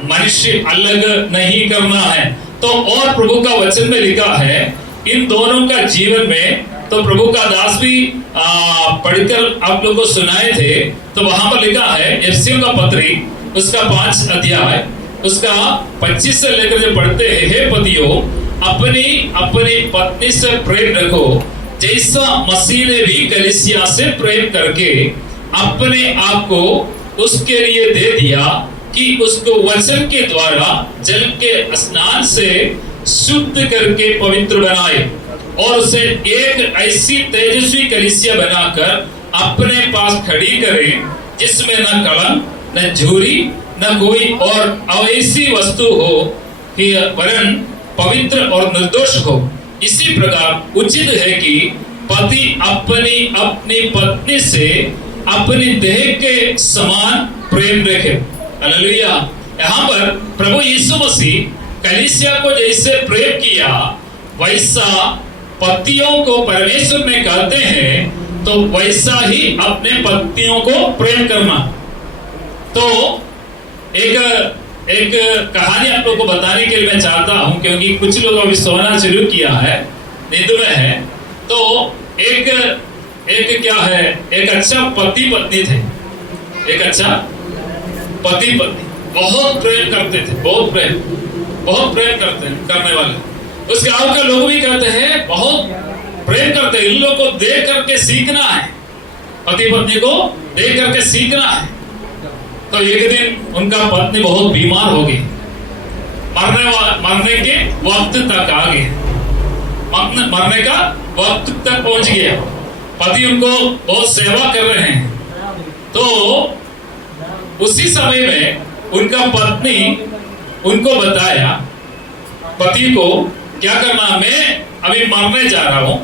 मनुष्य अलग नहीं करना है। तो और प्रभु का वचन में लिखा है इन दोनों का जीवन में, तो प्रभु का दास भी पढ़कर आप लोगों को सुनाए थे। तो वहां पर लिखा है एफिसियों का पत्री उसका 5 अध्याय उसका 25 से लेकर जब पढ़ते हैं, हे पतियों अपनी पत्नी से प्रेम रखो, जैसा मसीह ने भी कलीसिया से प्रेम करके अपने आप को उसके लिए दे दिया, कि उसको वचन के द्वारा जल के स्नान से शुद्ध करके पवित्र बनाए और उसे एक ऐसी तेजस्वी कलीसिया बनाकर अपने पास खड़ी करे, जिसमें न कलंक, न झूरी, न कोई और ऐसी वस्तु हो कि वरन पवित्र और निर्दोष हो। इसी प्रकार उचित है कि पति अपनी पत्नी से अपनी देह के समान प्रेम रखे। हालेलुया। यहाँ पर प्रभु यीशु मसीह कलीसिया को जैसे प्रेम किया, वैसा पतियों को परमेश्वर में कहते हैं, तो वैसा ही अपने पत्नियों को प्रेम करना। तो एक कहानी आप लोगों को बताने के लिए मैं चाहता हूं, क्योंकि कुछ लोग अभी सोना शुरू किया है, नींद में है। तो एक क्या है, एक अच्छा पति पत्नी थे, एक अच्छा पति पत्नी, बहुत प्रेम करते थे, बहुत प्रेम करने वाले। उसके गांव के लोग भी कहते हैं बहुत प्रेम करते हैं। इन लोगों को देख करके सीखना है, पति पत्नी को देख करके सीखना है। तो एक दिन उनका पत्नी बहुत बीमार हो गई, मरने के वक्त तक आ गए, मरने का वक्त तक पहुंच गया। पति उनको बहुत सेवा कर रहे हैं। तो उसी समय में उनका पत्नी उनको बताया, पति को क्या करना, मैं अभी मरने जा रहा हूं,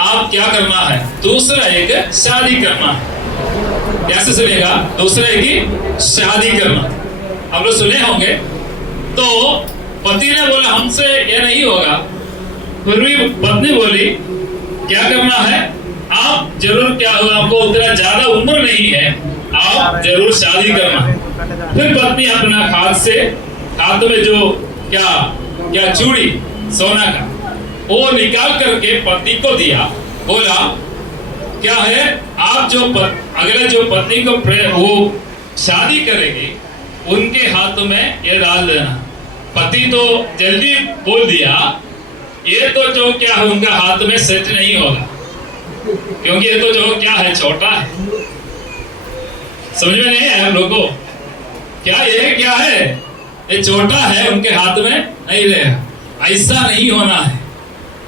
आप क्या करना है, दूसरा एक शादी करना है। कैसे सुनेगा, दूसरा एक शादी करना, आप लोग सुने होंगे। तो पति ने बोला हमसे ये नहीं होगा। फिर भी पत्नी बोली क्या करना है, आप जरूर क्या हुआ, आपको उतना ज्यादा उम्र नहीं है, आप जरूर शादी करना। फिर पत्नी अपना हाथ में जो क्या चूड़ी सोना का वो निकाल करके पति को दिया, बोला क्या है, आप जो अगले जो पत्नी को वो शादी करेगी उनके हाथ में ये डाल देना। पति तो जल्दी बोल दिया, ये तो जो क्या है उनका हाथ में सेट नहीं होगा, क्योंकि ये तो जो क्या है छोटा है। समझ में नहीं आया हम लोगों को? क्या है ये छोटा है, उनके हाथ में नहीं रहेगा। ऐसा नहीं होना है।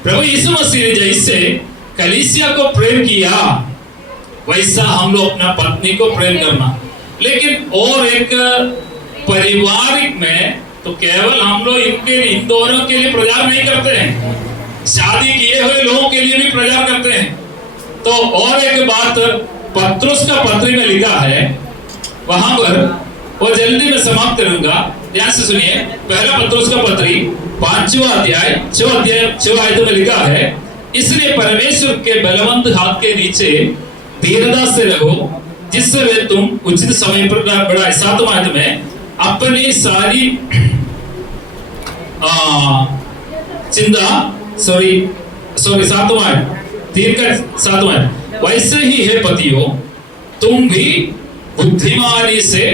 प्रभु यीशु मसीह ने जैसे कलीसिया को प्रेम किया वैसा हम लोग अपना पत्नी को प्रेम करना। लेकिन और एक पारिवारिक में तो केवल हम लोग इन दोनों के लिए प्रचार नहीं करते हैं, शादी किए हुए लोगों के लिए भी प्रचार करते हैं। तो और एक बात पत्रुस का पत्री में लिखा है, वहां पर वो जल्दी में समाप्त करूंगा, ध्यान से सुनिए। पहला पत्रुस का पत्री 5वां अध्याय 6 आयतों में लिखा है, इसलिए परमेश्वर के बलवंत हाथ के नीचे धीरता से रहो, जिससे वे तुम उचित समय पर बड़ा 7वां आयत में अपनी सारी चिंता 7वां आयत, तीर का 7वां आयत, वैसे ही है पतियों तुम भी बुद्धिमानी से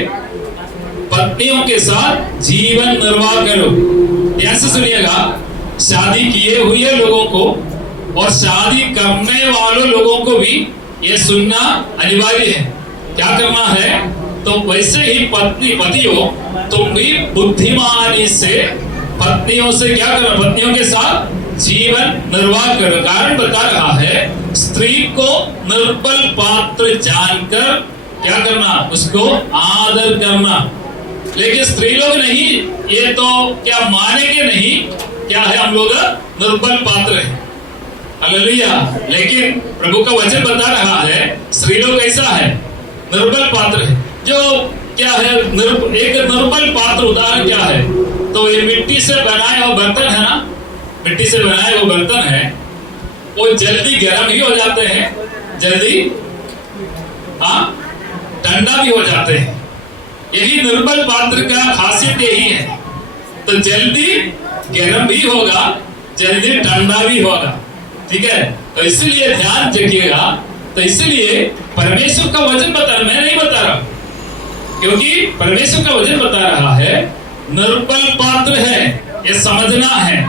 पत्नियों के साथ जीवन निर्वाह करो। ऐसे सुनिएगा, शादी किए हुए लोगों को और शादी करने वालों लोगों को भी ये सुनना अनिवार्य है। क्या करना है? तो वैसे ही पतियों तुम भी बुद्धिमानी से पत्नियों से क्या करो, पत्नियों के साथ जीवन निर्वाह करो। कारण बता रहा है, स्त्री को निर्बल पात्र जानकर क्या करना, उसको आदर करना। लेकिन स्त्री लोग नहीं, ये तो क्या मानेंगे नहीं, क्या है हम लोग निर्बल पात्र है। हालेलुया। लेकिन प्रभु का वचन बता रहा है स्त्री लोग कैसा है, निर्बल पात्र है। जो क्या है एक निर्बल पात्र उदाहरण क्या है, तो ये मिट्टी से बनाए हुए बर्तन है ना, मिट्टी से बनाए हुए बर्तन है, वो जल्दी गर्म ही हो जाते हैं, जल्दी ठंडा भी हो जाते हैं। यही निर्बल पात्र का खासियत यही है, तो जल्दी गर्म भी होगा, जल्दी ठंडा भी होगा। ठीक है, तो इसलिए ध्यान रखिएगा। तो इसलिए परमेश्वर का वचन बता रहा, मैं नहीं बता रहा, क्योंकि परमेश्वर का वचन बता रहा है निर्बल पात्र है, ये समझना है।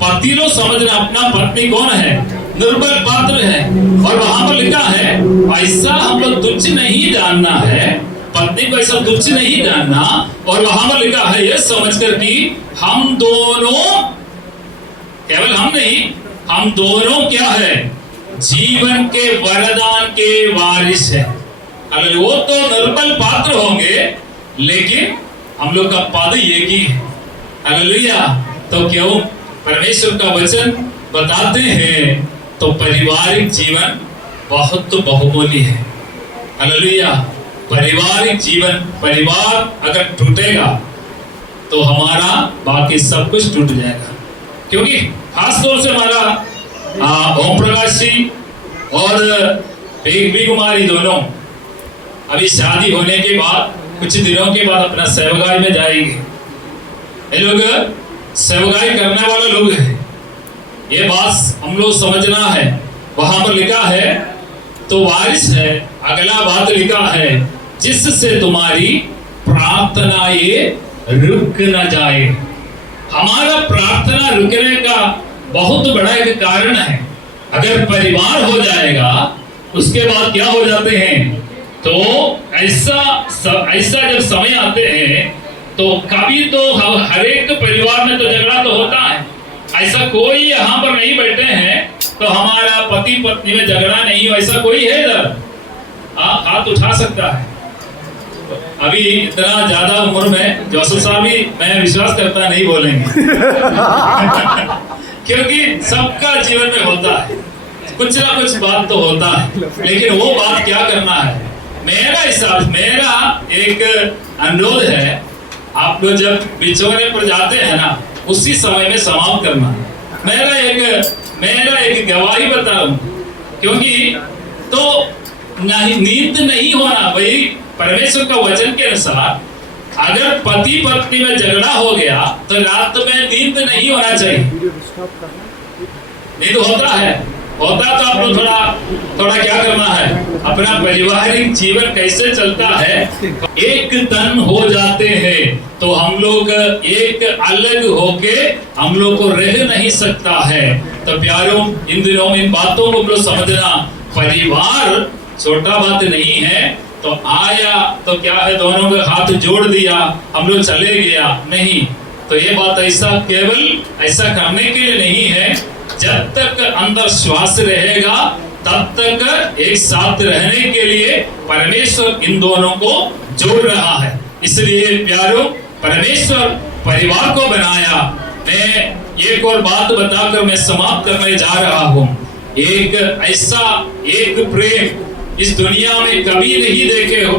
पति लोग समझना अपना पत्नी कौन है, निर्बल पात्र है। और वहां पर लिखा है ऐसा हम लोग तुच्छ नहीं जानना है, पत्नी को ऐसा तुच्छ नहीं जानना। और वहां पर लिखा है ये समझकर कि हम दोनों, केवल हम नहीं, हम दोनों क्या है, जीवन के वरदान के वारिस है। अगर वो तो निर्बल पात्र होंगे, लेकिन हम लोग का पद एक ही है। हालेलुया। तो क्यों परमेश्वर का वचन बताते हैं, तो पारिवारिक जीवन बहुत बहुमूल्य है। हालेलुया। पारिवारिक जीवन, परिवार अगर टूटेगा तो हमारा बाकी सब कुछ टूट जाएगा। क्योंकि खास तौर से हमारा ओम प्रकाश जी और बी कुमारी दोनों अभी शादी होने के बाद कुछ दिनों के बाद अपना सेवगाई में जाएंगे। ये लोग सेवगाई करने वाले लोग हैं, ये बात हम लोग समझना है। वहां पर लिखा है तो वारिस है, अगला बात लिखा है जिससे तुम्हारी प्रार्थनाएं रुक न जाए। हमारा प्रार्थना रुकने का बहुत बड़ा एक कारण है। अगर परिवार हो जाएगा उसके बाद क्या हो जाते हैं, तो ऐसा जब समय आते हैं तो कभी तो हर एक परिवार में तो झगड़ा तो होता है। ऐसा कोई यहाँ पर नहीं बैठे हैं तो हमारा पति पत्नी में झगड़ा नहीं हो, ऐसा कोई है इधर? हाथ उठा सकता है। अभी इतना ज्यादा उम्र में जोसेफ साहब भी मैं विश्वास करता नहीं बोलेंगे क्योंकि सबका जीवन में होता है, कुछ ना कुछ बात तो होता है। लेकिन वो बात क्या करना है, मेरा हिसाब, मेरा एक अनुरोध है, आप लोग जब बिछोने पर जाते हैं ना, उसी समय में समाप्त करना। मेरा एक गवाही बताऊं, क्योंकि तो नहीं, नींद नहीं होना, वही परमेश्वर का वचन के अनुसार अगर पति पत्नी में झगड़ा हो गया तो रात में नींद नहीं होना चाहिए। नींद होता तो आप लोग थोड़ा क्या करना है, अपना पारिवारिक जीवन कैसे चलता है, एक तन हो जाते हैं तो हम लोग एक अलग होके हम लोग को रह नहीं सकता है। तो प्यारों, इन दिनों इन बातों को हम लोग समझना, परिवार छोटा बात नहीं है। तो आया तो क्या है, दोनों के हाथ जोड़ दिया, हम लोग चले गया, नहीं। तो ये बात ऐसा केवल ऐसा करने के लिए नहीं है, जब तक अंदर श्वास रहेगा तब तक एक साथ रहने के लिए परमेश्वर इन दोनों को जोड़ रहा है। इसलिए प्यारों, परमेश्वर परिवार को बनाया। मैं एक और बात बताकर मैं समाप्त करने जा रहा हूँ। एक ऐसा एक प्रेम इस दुनिया में कभी नहीं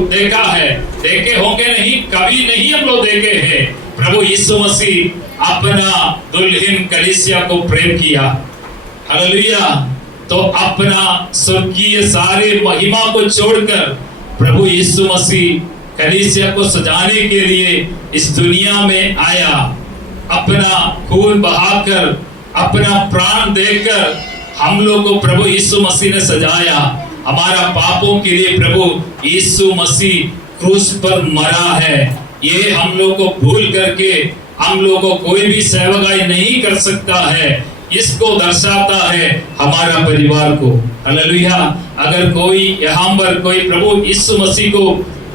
देखा है, देखे होंगे नहीं, कभी नहीं हम लोग देखे हैं। प्रभु यीशु मसीह अपना दुल्हन कलीसिया को प्रेम किया, हालेलुया। तो अपना स्वर्गीय सारे महिमा को छोड़कर प्रभु यीशु मसीह कलीसिया को सजाने के लिए इस दुनिया में आया, अपना खून बहाकर, अपना प्राण देकर हम लोग को प्रभु यीशु मसीह ने सजाया। हमारा पापों के लिए प्रभु यीशु मसीह क्रूस पर मरा है। ये हम लोग को भूल करके हम लोग को कोई भी सेवकाई नहीं कर सकता है। इसको दर्शाता है हमारा परिवार को, हालेलुया। अगर कोई यहाँ पर कोई प्रभु यीशु मसीह को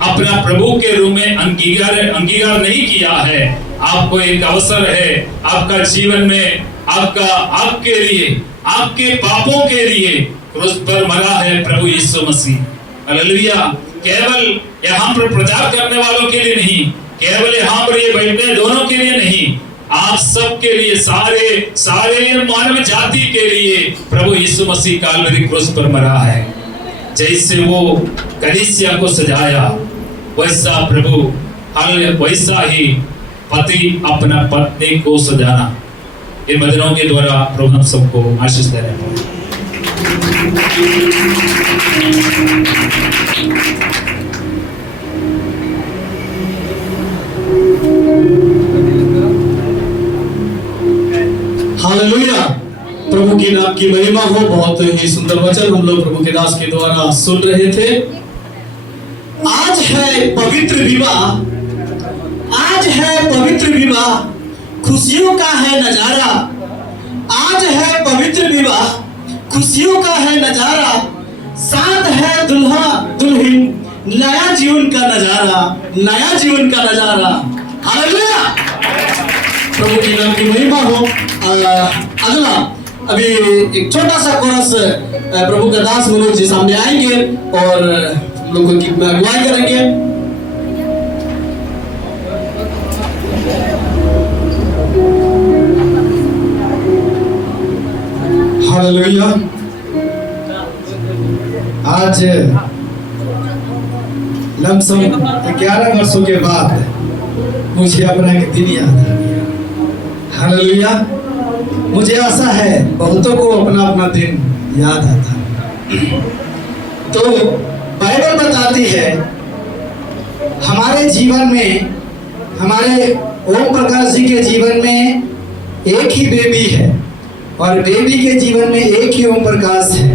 अपना प्रभु के रूप में अंगीकार नहीं किया है, आपको एक अवसर है, आपका जीवन में आपके लिए, आपके पापों के लिए क्रूस पर मरा है प्रभु यीशु मसीह, हालेलुया। केवल यहाँ पर प्रचार करने वालों के लिए नहीं, केवल यहाँ पर ये बैठने दोनों के लिए नहीं, आप सब के लिए, सारे मानव जाति के लिए प्रभु यीशु मसीह कालवरी क्रूस पर मरा है। जैसे वो कलीसिया को सजाया, वैसा प्रभु वैसा ही पति अपना पत्नी को सजाना। इन वचनों के द्वारा प्रभु हम सबको आशीष दे रहे हैं। हालेलुया, प्रभु की नाम की महिमा हो। बहुत ही सुंदर वचन हम लोग प्रभु के दास के द्वारा सुन रहे थे। आज है पवित्र विवाह, आज है पवित्र विवाह, खुशियों का है नजारा। आज है पवित्र विवाह, खुशियों का है नजारा। साथ है दुल्हा दुल्हन, नया जीवन का नजारा, नया जीवन का नजारा। हालेलुया, प्रभु की नाम की महिमा हो। अगला अभी एक छोटा सा कोरस प्रभु का दास मनोज जी सामने आएंगे और लोगों की अगुवाई करेंगे। हालेलुया। आज लमसम 11 वर्षों के बाद मुझे अपना एक दिन याद आ गया। हालेलुया। मुझे आशा है बहुतों को अपना अपना दिन याद आता है। तो बाइबल बताती है हमारे जीवन में, हमारे ओम प्रकाश जी के जीवन में एक ही बेबी है और बेबी के जीवन में एक ही ओम प्रकाश है।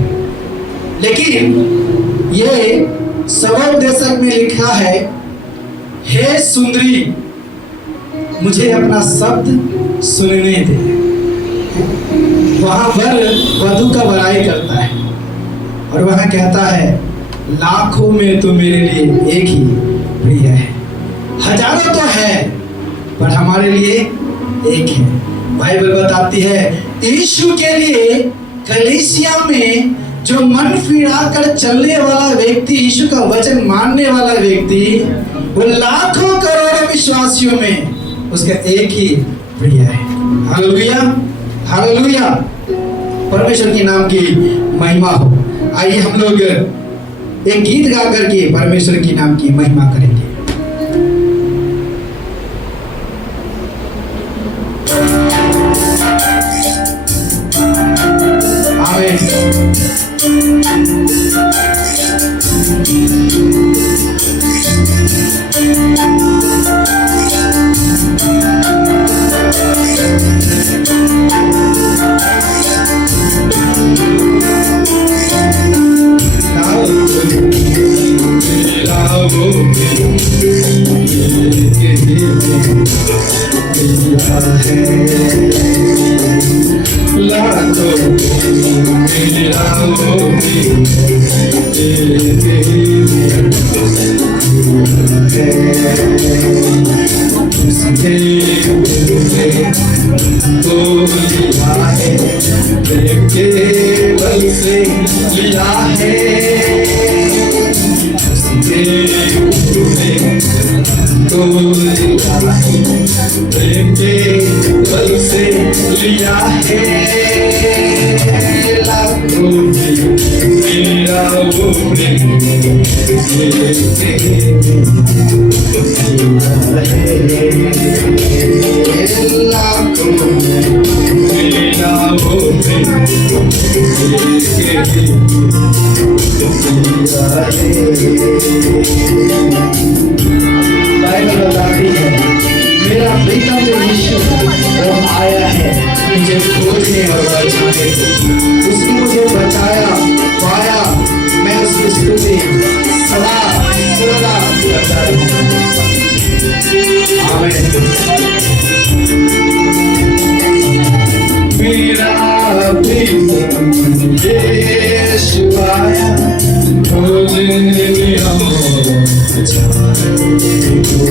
लेकिन ये सबोपदेशक में लिखा है, हे सुंदरी मुझे अपना शब्द सुनने दे। वहाँ वर वधू का बड़ाई करता है और वहाँ कहता है लाखों में तो मेरे लिए एक ही प्रिय है। हजारों तो है पर हमारे लिए एक है। बाइबल बताती है यीशु के लिए कलीसिया में जो मन फिराकर चलने वाला व्यक्ति, यीशु का वचन मानने वाला व्यक्ति, वो लाखों करोड़ों विश्वासियों में उसका एक ही प्रिय है। हालेलुया, हालेलुया, परमेश्वर के नाम की महिमा हो। आइए हम लोग एक गीत गा करके परमेश्वर के नाम की महिमा करेंगे। आमीन। लाखों मेरा वो भी उसके तो लिया है केवल से लिया है उसके तो लिया है प्रेम के बल से लिया है लाखों में मेरा वो प्रेम लाखों में मेरा वो प्रेम बाइबल बताती है मेरा प्रीतम जो यीशु वो आया है मुझे खोजने और बचाने को उसने मुझे बचाया पाया मैं उसकी स्तुति सदा सर्वदा करता रहूंगा आमीन। मेरा प्रीतम यीशु आया खोजने और बचाने को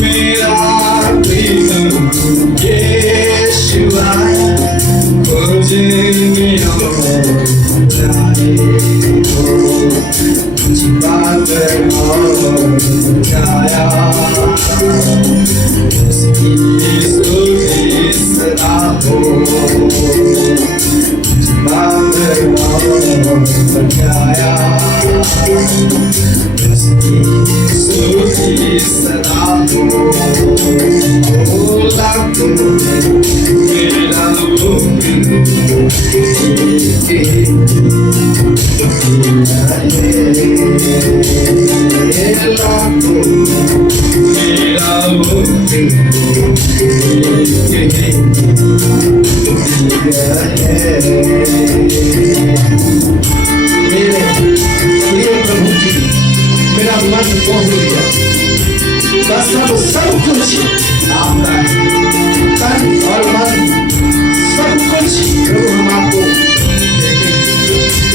मेरा प्रीतम यीशु आया खोजने और बचाने को छिपाकर और बचाया उसकी स्तुति सदा हो छिपाकर और बचाया उसकी स्तुति सदा हो लाखों मेरा वो लाखों मेरा वो प्रभु जी मेरा मन मोह लिया बस सब कुछ आपका है तन और मन सब कुछ प्रभु हम आपको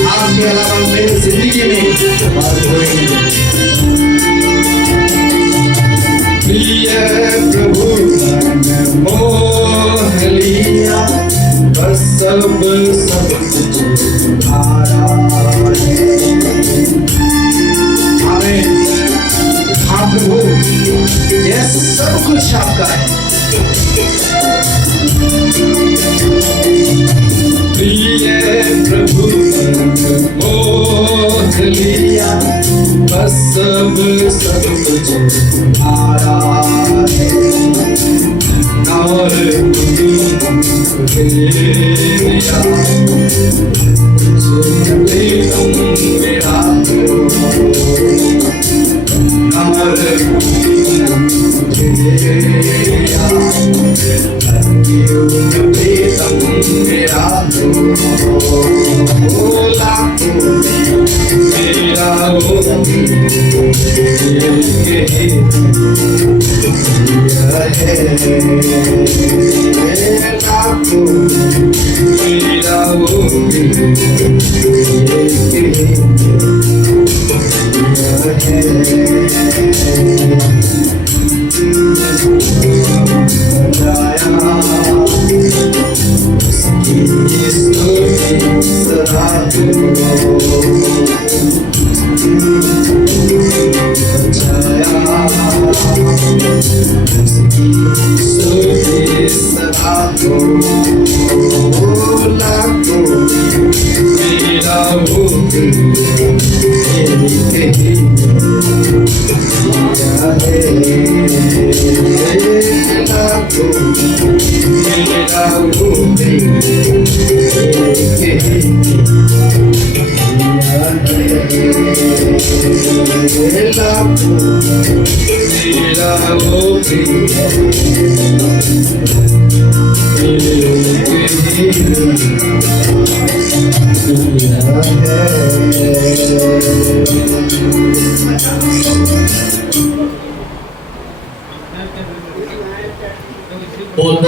आपके अलावा मेरी जिंदगी में और कोई नहीं। प्रिय प्रभु मन मोह लिया बस सब कुछ तुम्हारा है आमीन। हाँ प्रभु ये सब कुछ आपका है प्रिय प्रभु मोह लिया बस सब कुछ तुम्हारा है और मेरा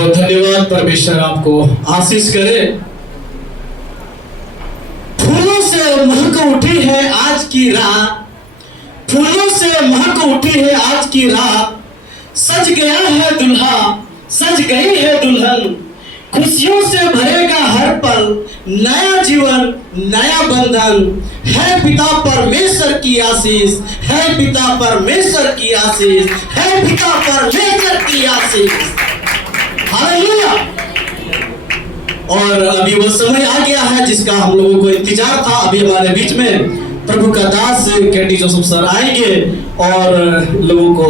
धन्यवाद, परमेश्वर आपको आशीष करे। फूलों से महक उठी है आज की रात, फूलों से महक उठी है आज की रात, सज गया है दूल्हा, सज गई है दुल्हन, खुशियों से भरेगा हर पल, नया जीवन नया बंधन। है पिता परमेश्वर की आशीष, है पिता परमेश्वर की आशीष, है पिता परमेश्वर की आशीष। हालेलुया। और अभी वो समय आ गया है जिसका हम लोगों को इंतजार था। अभी हमारे बीच में प्रभु का दास केटी जोसेफ सर आएंगे और लोगों को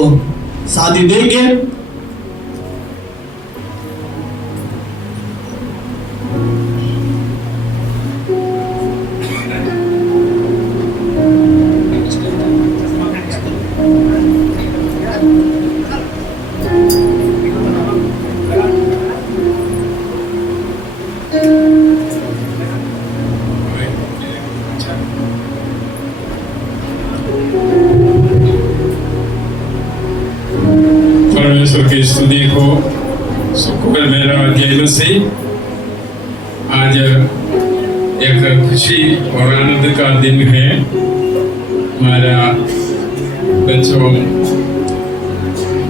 शादी देंगे। परमेश्वर की स्तुति को सुकून मेरा जय मसीह। आज एक खुशी और आनंद का दिन है। हमारा बच्चों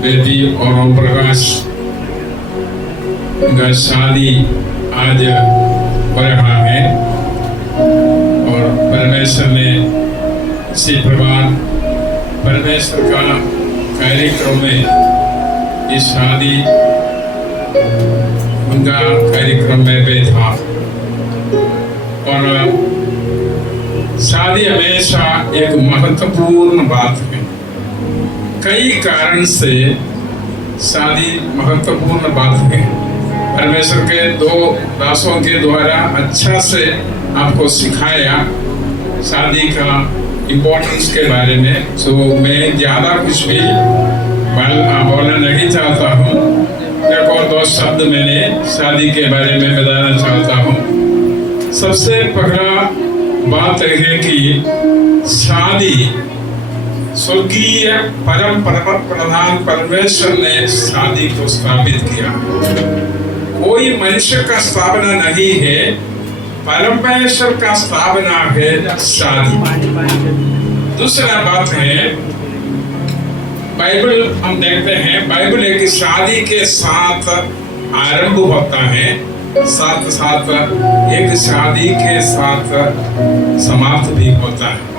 बेटी और ओम प्रकाश का शादी आज हो रहा है और परमेश्वर ने इसी प्रकार परमेश्वर का कार्यक्रम में इस शादी उनका कार्यक्रम में भी था। और शादी हमेशा एक महत्वपूर्ण बात है। कई कारण से शादी महत्वपूर्ण बात है। परमेश्वर के दो दासों के द्वारा अच्छा से आपको सिखाया शादी का इम्पोर्टेंस के बारे में। तो मैं ज़्यादा कुछ भी बोलना नहीं चाहता हूँ। एक और दो शब्द मैंने शादी के बारे में बताना चाहता हूँ। सबसे पहला बात है कि शादी स्वर्गीय परम प्रधान परमेश्वर ने शादी को स्थापित किया। कोई मनुष्य का स्थापना नहीं है, परमेश्वर का स्थापना है शादी। दूसरा बात है बाइबल हम देखते हैं, बाइबल एक शादी के साथ आरंभ होता है, साथ साथ एक शादी के साथ समाप्त भी होता है।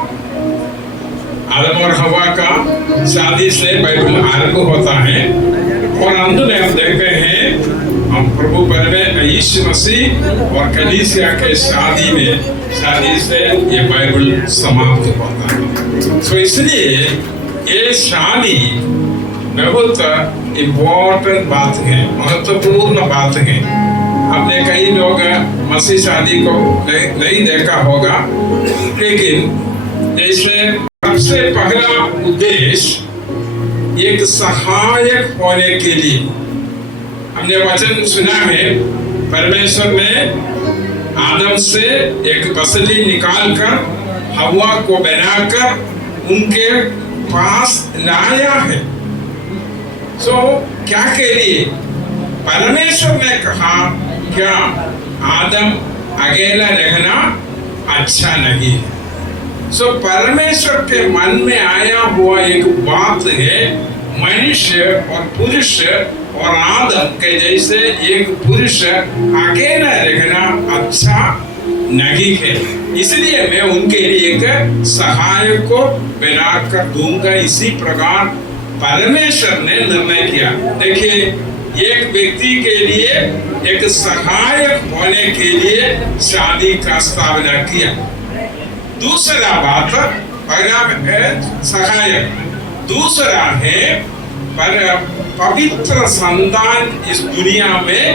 आदम और हवा का शादी से बाइबल आरंभ होता है और अंत में हम देखते हैं हम प्रभु परमेश्वर यीशु मसीह और कलीसिया के शादी से ये बाइबल समाप्त होता है। तो इसलिए ये शादी बहुत इम्पोर्टेंट बात है, महत्वपूर्ण बात है। आपने कई लोग मसीह शादी को नहीं देखा होगा, लेकिन जैसे सबसे पहला उद्देश्य एक सहायक होने के लिए हमने वचन सुना है। परमेश्वर ने आदम से एक बसली निकालकर हवा को बनाकर उनके पास लाया है। तो क्या के लिए परमेश्वर ने कहा क्या आदम अकेला रहना अच्छा नहीं है। सो परमेश्वर के मन में आया हुआ एक बात है, मनुष्य और पुरुष और आदम के जैसे एक पुरुष अकेला रहना अच्छा नहीं है। इसलिए मैं उनके लिए एक सहायक को बनाकर दूंगा। इसी प्रकार परमेश्वर ने निर्णय किया। देखिए, एक व्यक्ति के लिए एक सहायक होने के लिए शादी का स्थापना किया। दूसरा बात, पहला है सहायक, दूसरा है पवित्र संतान इस दुनिया में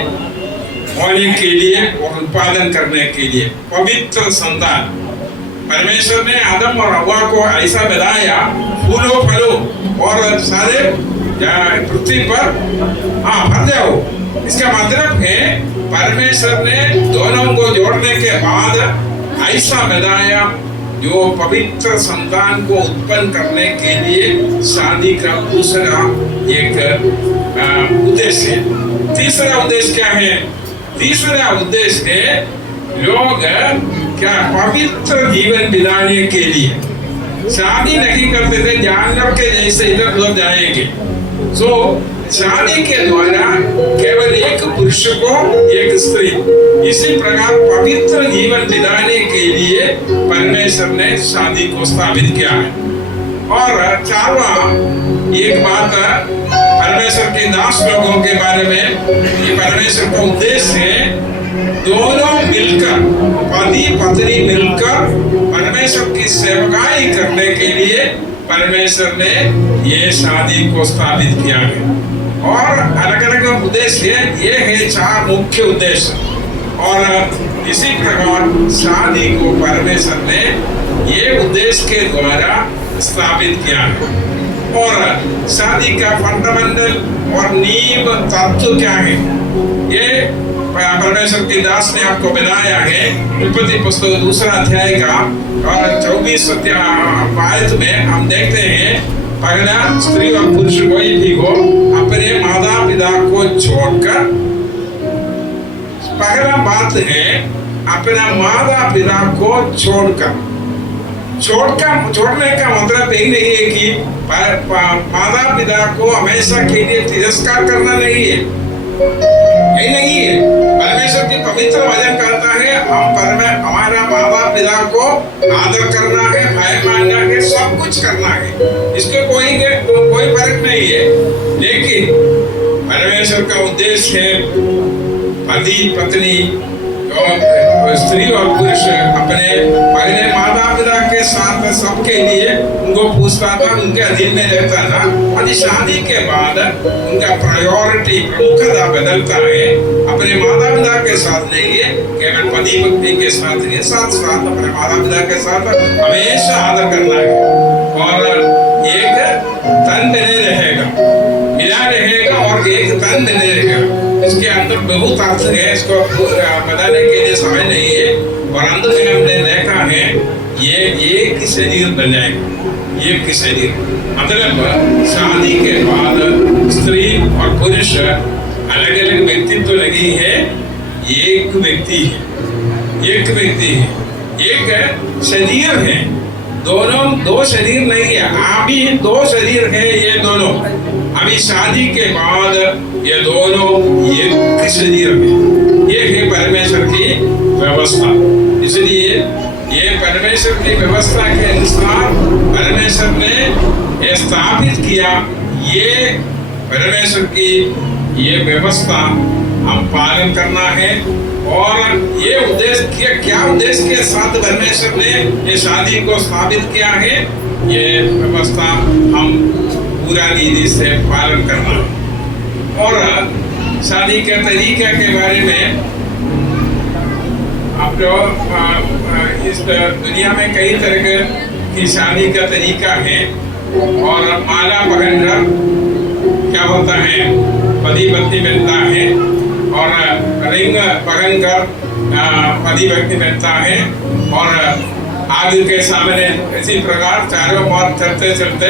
होने के लिए और उत्पादन करने के लिए पवित्र संतान। परमेश्वर ने आदम और हवा को ऐसा बताया, फूलो फलो और सारे पृथ्वी पर भर जाओ। इसका मतलब है परमेश्वर ने दोनों को जोड़ने के बाद ऐसा बताया जो पवित्र संतान को उत्पन्न करने के लिए शादी का दूसरा एक उद्देश्य है। तीसरा उद्देश्य क्या है? तीसरा उद्देश्य है लोग क्या पवित्र जीवन बिताने के लिए शादी नहीं करते थे, जानवर के जैसे इधर उधर जाएंगे। सो शादी के द्वारा केवल एक पुरुष को एक स्त्री, इसी प्रकार पवित्र जीवन बिताने के लिए परमेश्वर ने शादी को स्थापित किया है। और चारवा एक बात परमेश्वर के दास लोगों के बारे में, ये परमेश्वर का उद्देश्य है दोनों मिलकर, पति पत्नी मिलकर परमेश्वर की सेवकाई करने के लिए परमेश्वर ने ये शादी को स्थापित किया है। और अलग अलग उद्देश्य है, ये है 4 मुख्य उद्देश्य। और इसी प्रकार शादी को परमेश्वर ने ये उद्देश्य के द्वारा स्थापित किया है। और शादी का फंडामेंटल और नींव तत्व क्या है, ये परमेश्वर के दास ने आपको बताया है। उत्पत्ति पुस्तक 2 अध्याय का और 24 आयत में हम देखते हैं, पहला स्त्री और पुरुष कोई भी हो अपने माता पिता को छोड़कर, पहला बात है अपना माता पिता को छोड़ने का मतलब यही नहीं है कि माता पिता को हमेशा के लिए तिरस्कार करना नहीं है, यही नहीं है। परमेश्वर की पवित्र वचन कहता है हमारा माता पिता को आदर करना है, भय मानना है, सब कुछ करना है, इसके कोई फर्क नहीं है। लेकिन परमेश्वर का उद्देश्य है पति पत्नी और स्त्री और पुरुष अपने पहले माता पिता के साथ सबके लिए उनको पूछता था, उनके अधीन में रहता था। और शादी के बाद उनका प्रायोरिटी प्रमुखता बदलता है, अपने माता पिता के साथ नहीं है केवल पति पत्नी के साथ है, साथ साथ अपने माता पिता के साथ हमेशा आदर करना है। और एक तन बने रहेगा, मिला रहेगा और एक तन बने रहेगा। इसके अंदर बहुत अर्थ है, इसको बताने के लिए समय नहीं है। और अंत में हमने देखा है ये एक ही शरीर बन जाएगा, एक ही शरीर मतलब शादी के बाद स्त्री और पुरुष अलग अलग व्यक्तित्व नहीं है, एक व्यक्ति है, एक व्यक्ति है, एक शरीर है। दोनों 2 शरीर नहीं है, अभी 2 शरीर है ये दोनों। अभी शादी के बाद ये दोनों एक शरीर में, ये है परमेश्वर की व्यवस्था। इसलिए ये परमेश्वर की व्यवस्था के अनुसार परमेश्वर ने ये स्थापित किया। ये परमेश्वर की ये व्यवस्था हम पालन करना है। और ये उद्देश्य क्या उद्देश्य के साथ परमेश्वर ने ये शादी को स्थापित किया है, ये व्यवस्था हम पूरा नीति से पालन करना। और शादी के तरीके के बारे में आप लोग इस दुनिया में कई तरह की शादी का तरीका है। और माला पहनकर क्या होता है, पति पत्नी बनता है। और रिंग पहनकर पति पत्नी बनता है। और आग के सामने इसी प्रकार चारों ओर चलते चलते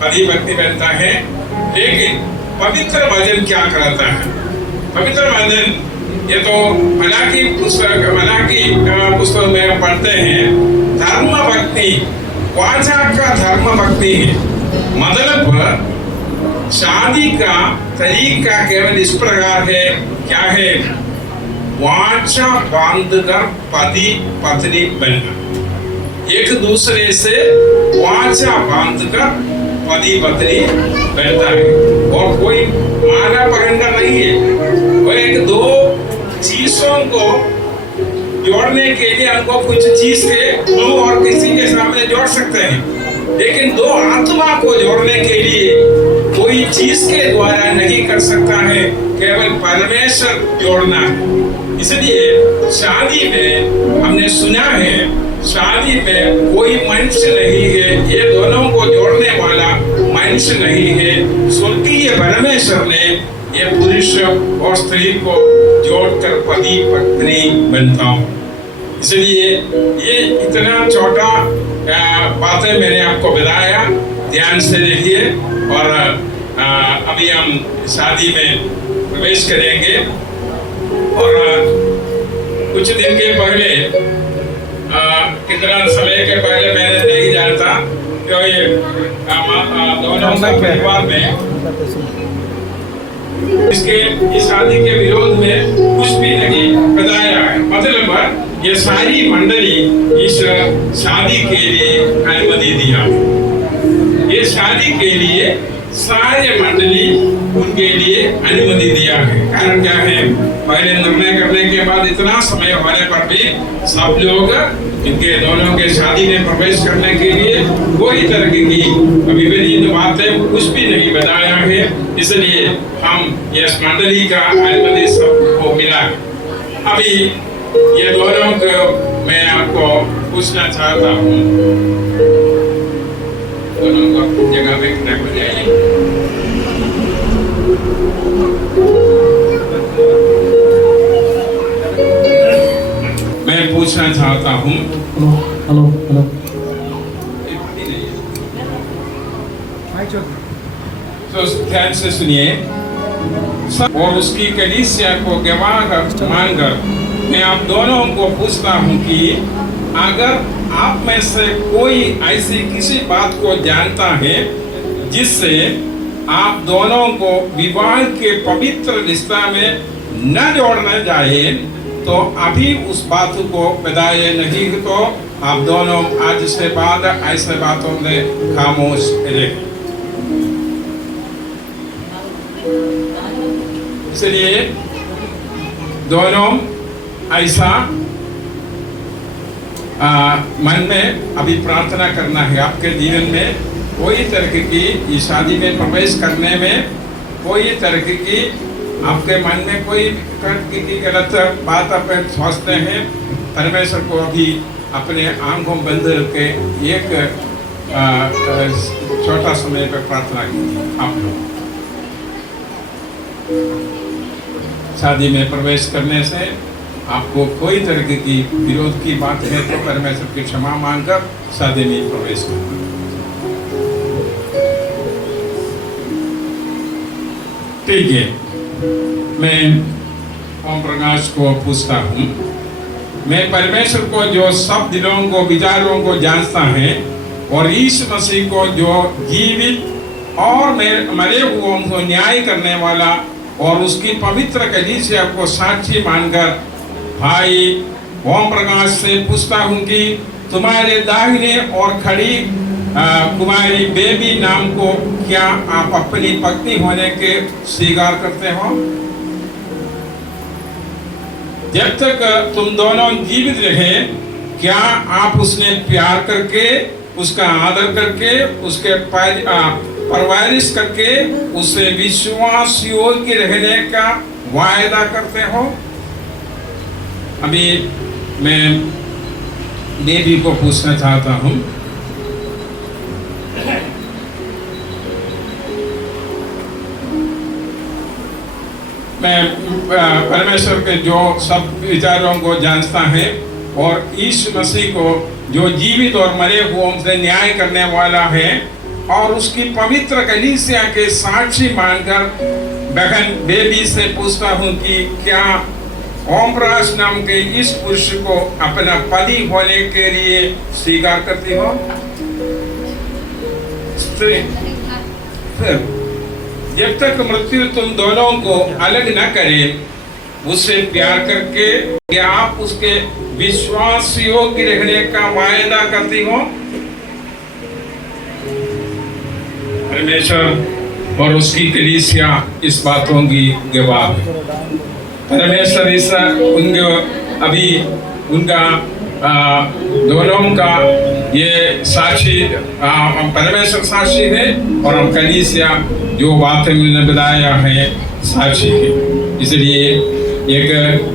पति पत्नी बनता है। लेकिन पवित्र वचन क्या कहता है? पवित्र वचन ये तो मलाकी पुस्तक में पढ़ते हैं, धर्म भक्ति वाचा का धर्म भक्ति है। मतलब शादी का तरीका केवल इस प्रकार है, क्या है? वाचा बांधकर पति पत्नी बनना, एक दूसरे से वाचा बांधकर पति पत्नी बनता है। और कोई माला पकड़ना नहीं है, वो एक 2 चीजों को जोड़ने के लिए हमको कुछ चीज के 2 और किसी के सामने जोड़ सकते हैं, लेकिन 2 आत्मा को जोड़ने के लिए कोई चीज के द्वारा नहीं कर सकता है, केवल परमेश्वर जोड़ना है। इसलिए शादी में हमने सुना है, शादी में कोई मनुष्य नहीं है, ये दोनों को जोड़ने वाला मनुष्य नहीं है। स्वर्गीय परमेश्वर ने ये पुरुष और स्त्री को जोड़कर पति पत्नी बनता हूँ। इसलिए ये इतना छोटा बातें मैंने आपको बताया, ध्यान से देखिए। और अभी हम शादी में प्रवेश करेंगे और कुछ दिन के पहले कितना समय के पहले मैंने नहीं जानता कि ये दोनों का परिवार में इसके इस शादी के विरोध में कुछ भी नहीं बताया है। मतलब ये सारी मंडली इस शादी के लिए अनुमति दिया। ये शादी के लिए सारे मंडली उनके लिए अनुमति दिया है। कारण क्या है, पहले निर्णय करने के बाद इतना समय होने पर भी सब लोग इनके दोनों के शादी में प्रवेश करने के लिए कोई तरह की विपरीत बातें कुछ भी नहीं बताया है। इसलिए हम इस मंडली का अनुमति सबको मिला। अभी ये दोनों को मैं आपको पूछना चाहता हूँ, दोनों को जगह पे खड़े हो जाइए। मैं पूछना चाहता हूँ, हेलो हेलो तो ध्यान से सुनिए और उसकी कलीसिया को गवाह मानकर मैं आप दोनों को पूछता हूँ कि अगर आप में से कोई ऐसी किसी बात को जानता है जिससे आप दोनों को विवाह के पवित्र रिश्ता में न जोड़ना चाहिए तो अभी उस बात को बताए, नहीं तो आप दोनों आज से बाद ऐसे बातों में खामोश रहे। इसलिए दोनों ऐसा मन में अभी प्रार्थना करना है। आपके जीवन में कोई तरह की शादी में प्रवेश करने में कोई तरह की आपके मन में कोई की गलत बात आप सोचते हैं, परमेश्वर को अभी अपने आंखों बंद करके एक छोटा समय पर प्रार्थना कीजिए। आप लोग शादी में प्रवेश करने से आपको कोई तरह की विरोध की बात है तो परमेश्वर की क्षमा मांगकर शादी में प्रवेश करना। ठीक है, मैं ओम प्रकाश को पूछता हूँ, मैं परमेश्वर को जो सब दिलों को विचारों को जानता है और यीशु मसीह को जो जीवित और मरे हुओं को न्याय करने वाला और उसकी पवित्र कलीसिया को साक्षी मानकर भाई ओम प्रकाश से पूछता हूँ कि तुम्हारे दाहिने और खड़ी कुमारी बेबी नाम को क्या आप अपनी पत्नी होने के स्वीकार करते हो? जब तक तुम दोनों जीवित रहे क्या आप उसने प्यार करके, उसका आदर करके, उसके परवरिश करके उसे विश्वास योग्य रहने का वायदा करते हो? अभी मैं बेबी को पूछना चाहता हूँ, मैं परमेश्वर के जो सब विचारों को जानता है और यीशु मसीह को जो जीवित और मरे हुओं से न्याय करने वाला है और उसकी पवित्र कलीसिया के साक्षी मानकर बहन बेबी से पूछता हूँ कि क्या ओम प्रकाश नाम के इस पुरुष को अपना पति होने के लिए स्वीकार करती हो? फिर जब तक मृत्यु तुम दोनों को अलग न करे उससे प्यार करके क्या आप उसके विश्वास योग्य रहने का वायदा करती हो? परमेश्वर और उसकी कलीसिया इस बातों की गवाह है। परमेश्वर इस अभी उनका दोनों का ये साक्षी परमेश्वर साक्षी है और हम कलीसिया जो बातें मैंने बताया है साक्षी है। इसलिए एक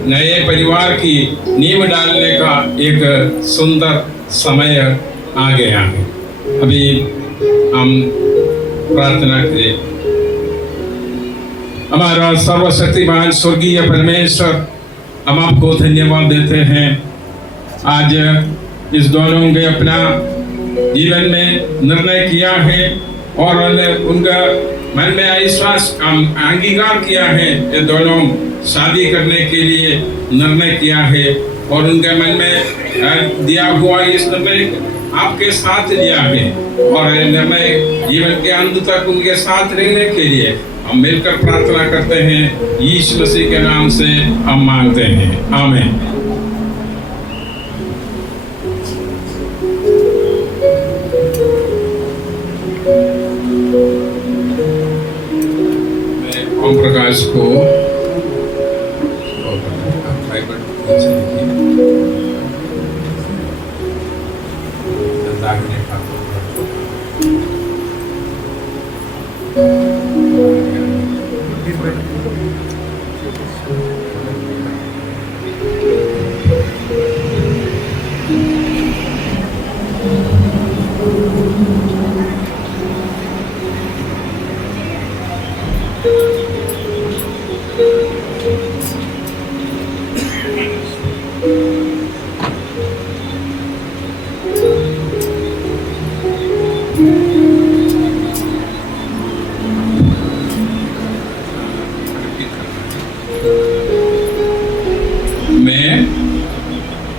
नए परिवार की नींव डालने का एक सुंदर समय आ गया है। अभी हम प्रार्थना करें। हमारा सर्वशक्तिमान स्वर्गीय परमेश्वर, हम आपको धन्यवाद देते हैं। आज इस दोनों ने अपना जीवन में निर्णय किया है और उनका मन में विश्वास अंगीकार किया है, ये दोनों शादी करने के लिए निर्णय किया है और उनके मन में दिया हुआ इस निर्णय आपके साथ लिया है और निर्णय जीवन के अंत तक उनके साथ रहने के लिए हम मिलकर प्रार्थना करते हैं। यीशु मसीह के नाम से हम मांगते हैं, आमीन। ओम प्रकाश को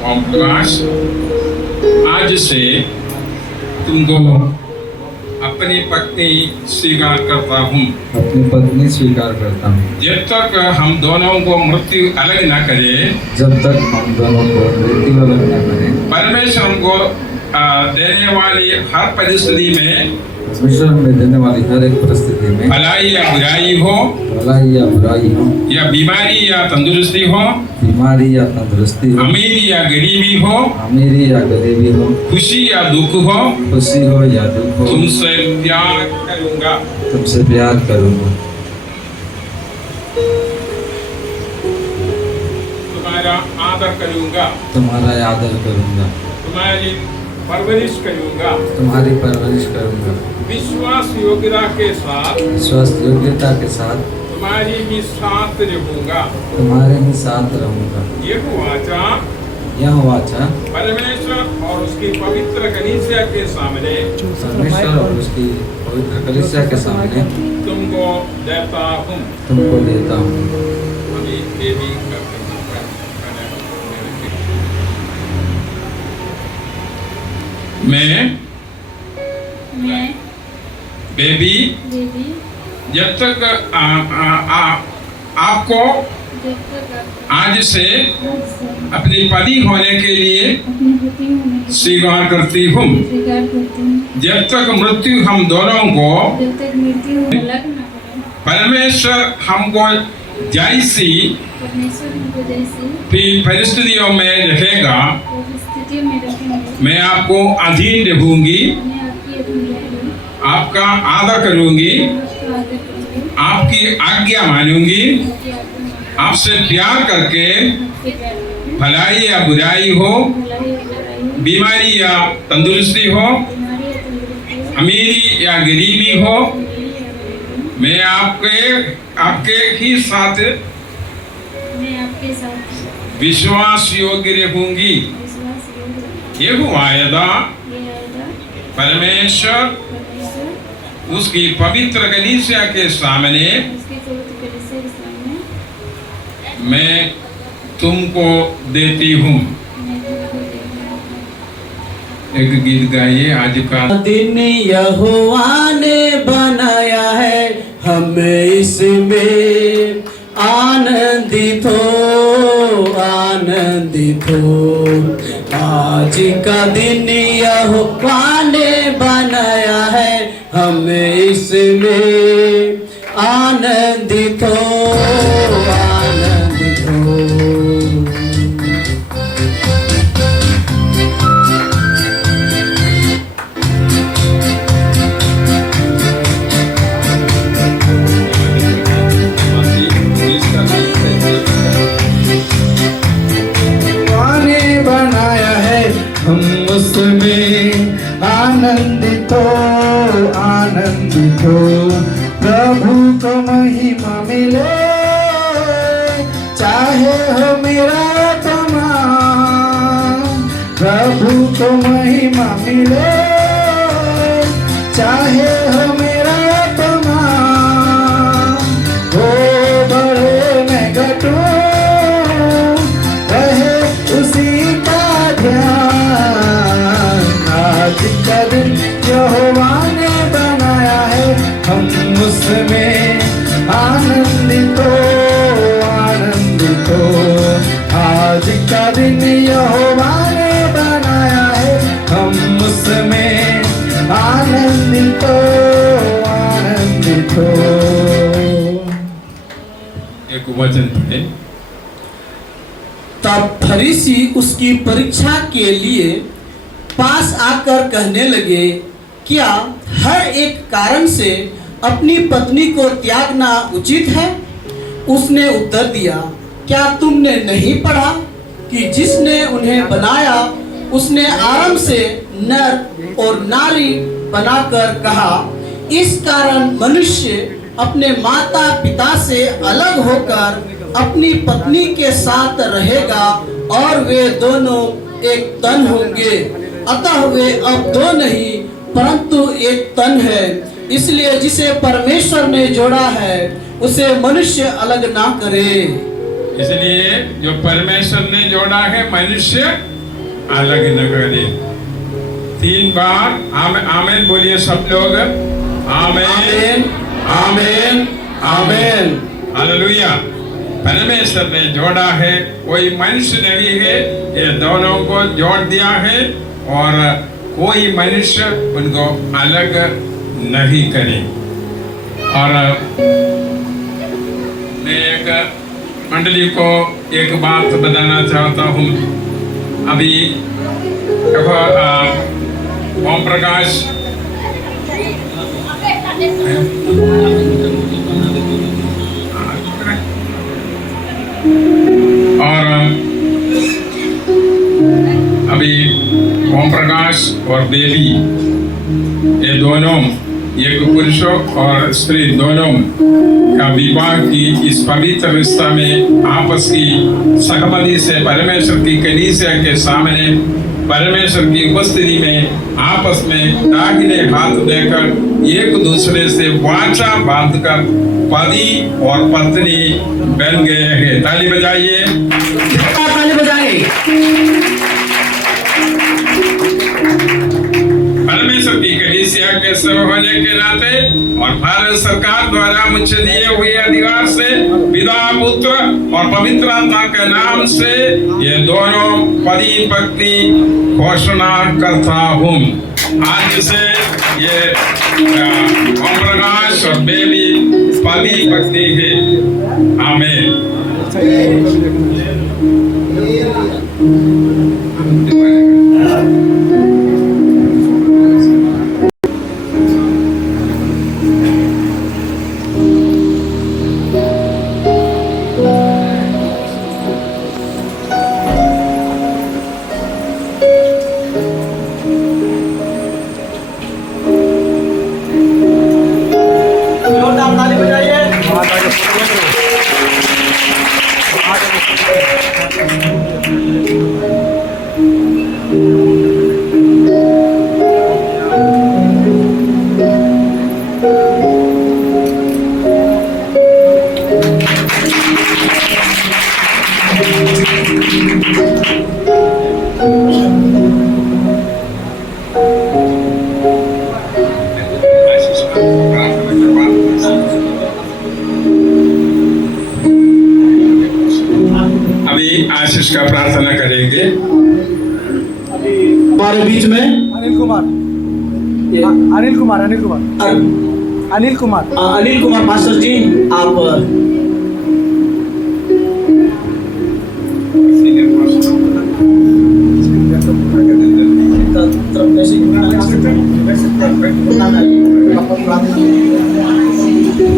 ओम प्रकाश आज से तुमको अपनी पत्नी स्वीकार करता हूँ। अपनी पत्नी स्वीकार करता हूँ। जब तक हम दोनों को मृत्यु अलग न करे, जब तक हम दोनों को मृत्यु अलग न करें, परमेश्वर हमको देने वाली हर परिस्थिति में, परमेश्वर हमें देने वाली हर एक परिस्थिति में, भलाई या बुराई हो, भलाई या बुराई हो, या बीमारी या तंदुरुस्ती हो, बीमारी या तंदुरुस्ती हो, अमीरी या गरीबी हो, अमीरी या गरीबी हो, खुशी या दुख हो, खुशी हो या दुख हो, तुमसे प्यार करूंगा, तुमसे प्यार करूंगा, तुम्हारा आदर करूंगा, तुम्हारा आदर करूंगा, तुम्हारी परवरिश करूंगा, तुम्हारी परवरिश करूंगा, विश्वास योग्यता के साथ, विश्वास योग्यता के साथ तुम्हारी ही साथ रहूंगा, तुम्हारे ही साथ रहूंगा। यह वाचा परमेश्वर और उसकी पवित्र कलीसिया के सामने, परमेश्वर और उसकी पवित्र कलीसिया के सामने तुमको देता हूँ। तुमको देता हूँ। अभी ये भी मैं बेबी जब तक आपको आज से अपनी पति होने के लिए स्वीकार करती हूँ। जब तक मृत्यु हम दोनों को, परमेश्वर हमको जैसी परिस्थितियों में रखेगा, मैं आपको अधीन रहूंगी, आपका आदर करूंगी, आपकी आज्ञा मानूंगी, आपसे प्यार करके भलाई या बुराई हो, बीमारी या तंदुरुस्ती हो, अमीरी या गरीबी हो, मैं आपके ही साथ विश्वास योग्य रहूंगी। ये वायदा परमेश्वर उसकी पवित्र कलीसिया के सामने मैं तुमको देती हूँ। एक गीत गाइए आज का। दिन यहोवा ने बनाया है, हम इसमें आनंदित हो, आनंदित हो। आज का दिन यहोवा ने बनाया है, हम इसमें आनंदित हो, आनंदित हो। आनंदित हो, आनंदित हो। प्रभु को महिमा मिले, चाहे हो मेरा तमाम। प्रभु को महिमा मिले, चाहे हो मेरा आज का दिन यहोवा ने बनाया है, हम उसमें आनंदित हो। एक वचन है। तब फरीसी उसकी परीक्षा के लिए पास आकर कहने लगे, क्या हर एक कारण से अपनी पत्नी को त्यागना उचित है? उसने उत्तर दिया, क्या तुमने नहीं पढ़ा कि जिसने उन्हें बनाया उसने आरंभ से नर और नारी बनाकर कहा, इस कारण मनुष्य अपने माता पिता से अलग होकर अपनी पत्नी के साथ रहेगा और वे दोनों एक तन होंगे। अतः वे अब दो नहीं परंतु एक तन है। इसलिए जिसे परमेश्वर ने जोड़ा है उसे मनुष्य अलग ना करे। इसलिए जो परमेश्वर ने जोड़ा है मनुष्य अलग न करे। 3 बार आमेन बोलिए सब लोग। आमेन आमेन आमेन हालेलुया। परमेश्वर ने जोड़ा है, कोई मनुष्य नहीं है, ये दोनों को जोड़ दिया है और कोई मनुष्य उनको अलग नहीं करे। और मैं एक मंडली को एक बात बताना चाहता हूँ। अभी देखो ओम प्रकाश और अभी ओम प्रकाश और बेबी, ये दोनों एक पुरुषों और स्त्री दोनों का विवाह की इस पवित्र रिश्ता में आपस की सहमति से परमेश्वर की कलीसिया के सामने परमेश्वर की उपस्थिति में आपस में दाहिने हाथ देकर एक दूसरे से वाचा बांधकर पति और पत्नी बन गए हैं। ताली बजाइए, ताली बजाइए। परमेश्वर की कलीसिया के सब होने के नाते और भारत सरकार द्वारा मुझे दिए हुए अधिकार से पिता पुत्र और पवित्र आत्मा के नाम से ये दोनों पति पत्नी घोषणा करता हूँ। आज से ये ओम प्रकाश और बेबी पति पत्नी है। आमीन। आशीष का प्रार्थना करेंगे। हमारे बीच में अनिल कुमार मास्टर जी, आप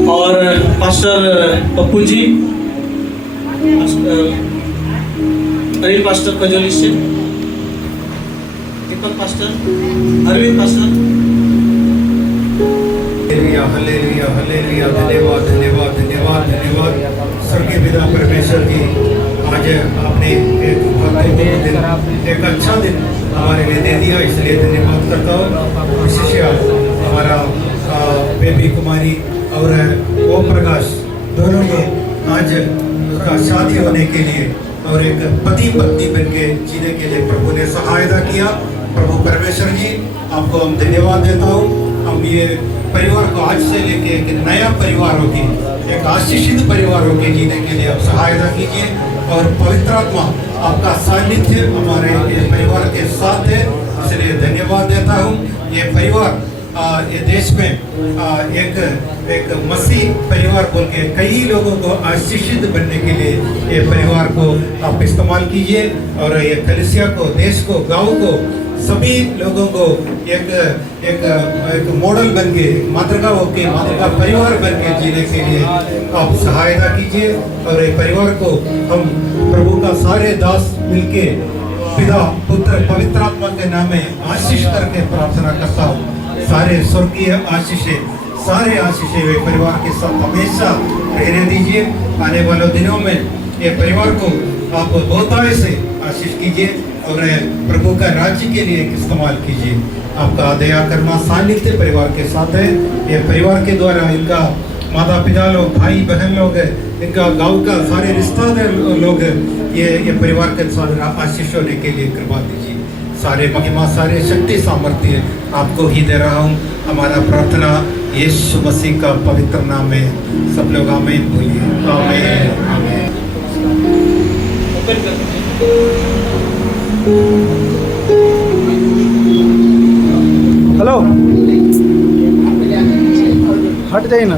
और पास्टर पप्पू जी, अनिल पास्टर कजोली से, Deepak pastor, Arvind pastor. Hallelujah hallelujah hallelujah. धन्यवाद धन्यवाद धन्यवाद धन्यवाद स्वर्गीय पिता परमेश्वर की, आज आपने एक एक अच्छा दिन हमारे लिए दे दिया, इसलिए धन्यवाद करता हूँ। विशेष हमारा बेबी कुमारी और ओम प्रकाश दोनों को आज उसका शादी होने के लिए और एक पति पत्नी बन के जीने के लिए प्रभु ने सहायता किया। प्रभु परमेश्वर जी आपको हम धन्यवाद देता हूँ। हम ये परिवार को आज से लेके एक नया परिवार होगी, एक आशीषित परिवार होके जीने के लिए आप सहायता कीजिए। और पवित्र आत्मा आपका सानिध्य हमारे ये परिवार के साथ है, इसलिए धन्यवाद देता हूँ। ये परिवार ये देश में एक मसीह परिवार बोल के कई लोगों को आशीषित बनने के लिए ये परिवार को आप इस्तेमाल कीजिए और ये कलीसिया को, देश को, गांव को, सभी लोगों को एक मॉडल बन के, मातृका परिवार बन के जीने के लिए आप सहायता कीजिए। और ये परिवार को हम प्रभु का सारे दास मिलके पिता, पुत्र, पवित्र आत्मा के नाम में आशीष करके प्रार्थना करता हूँ। सारे स्वर्गीय आशीषें, सारे आशीषें वे परिवार के साथ हमेशा रहने दीजिए। आने वाले दिनों में ये परिवार को आप बहुतायत से आशीष कीजिए और प्रभु का राज्य के लिए इस्तेमाल कीजिए। आपका दया करना सानिध्य परिवार के साथ है। ये परिवार के द्वारा इनका माता पिता लोग, भाई बहन लोग, इनका गांव का सारे रिश्तेदार लोग, ये परिवार के साथ आशीष होने के लिए कृपा दीजिए। सारे महिमा, सारे शक्ति, सामर्थ्य आपको ही दे रहा हूँ। हमारा प्रार्थना यीशु मसीह का पवित्र नाम में सब लोग आमीन बोलिए। आमीन आमीन। हेलो, हट जाइए ना।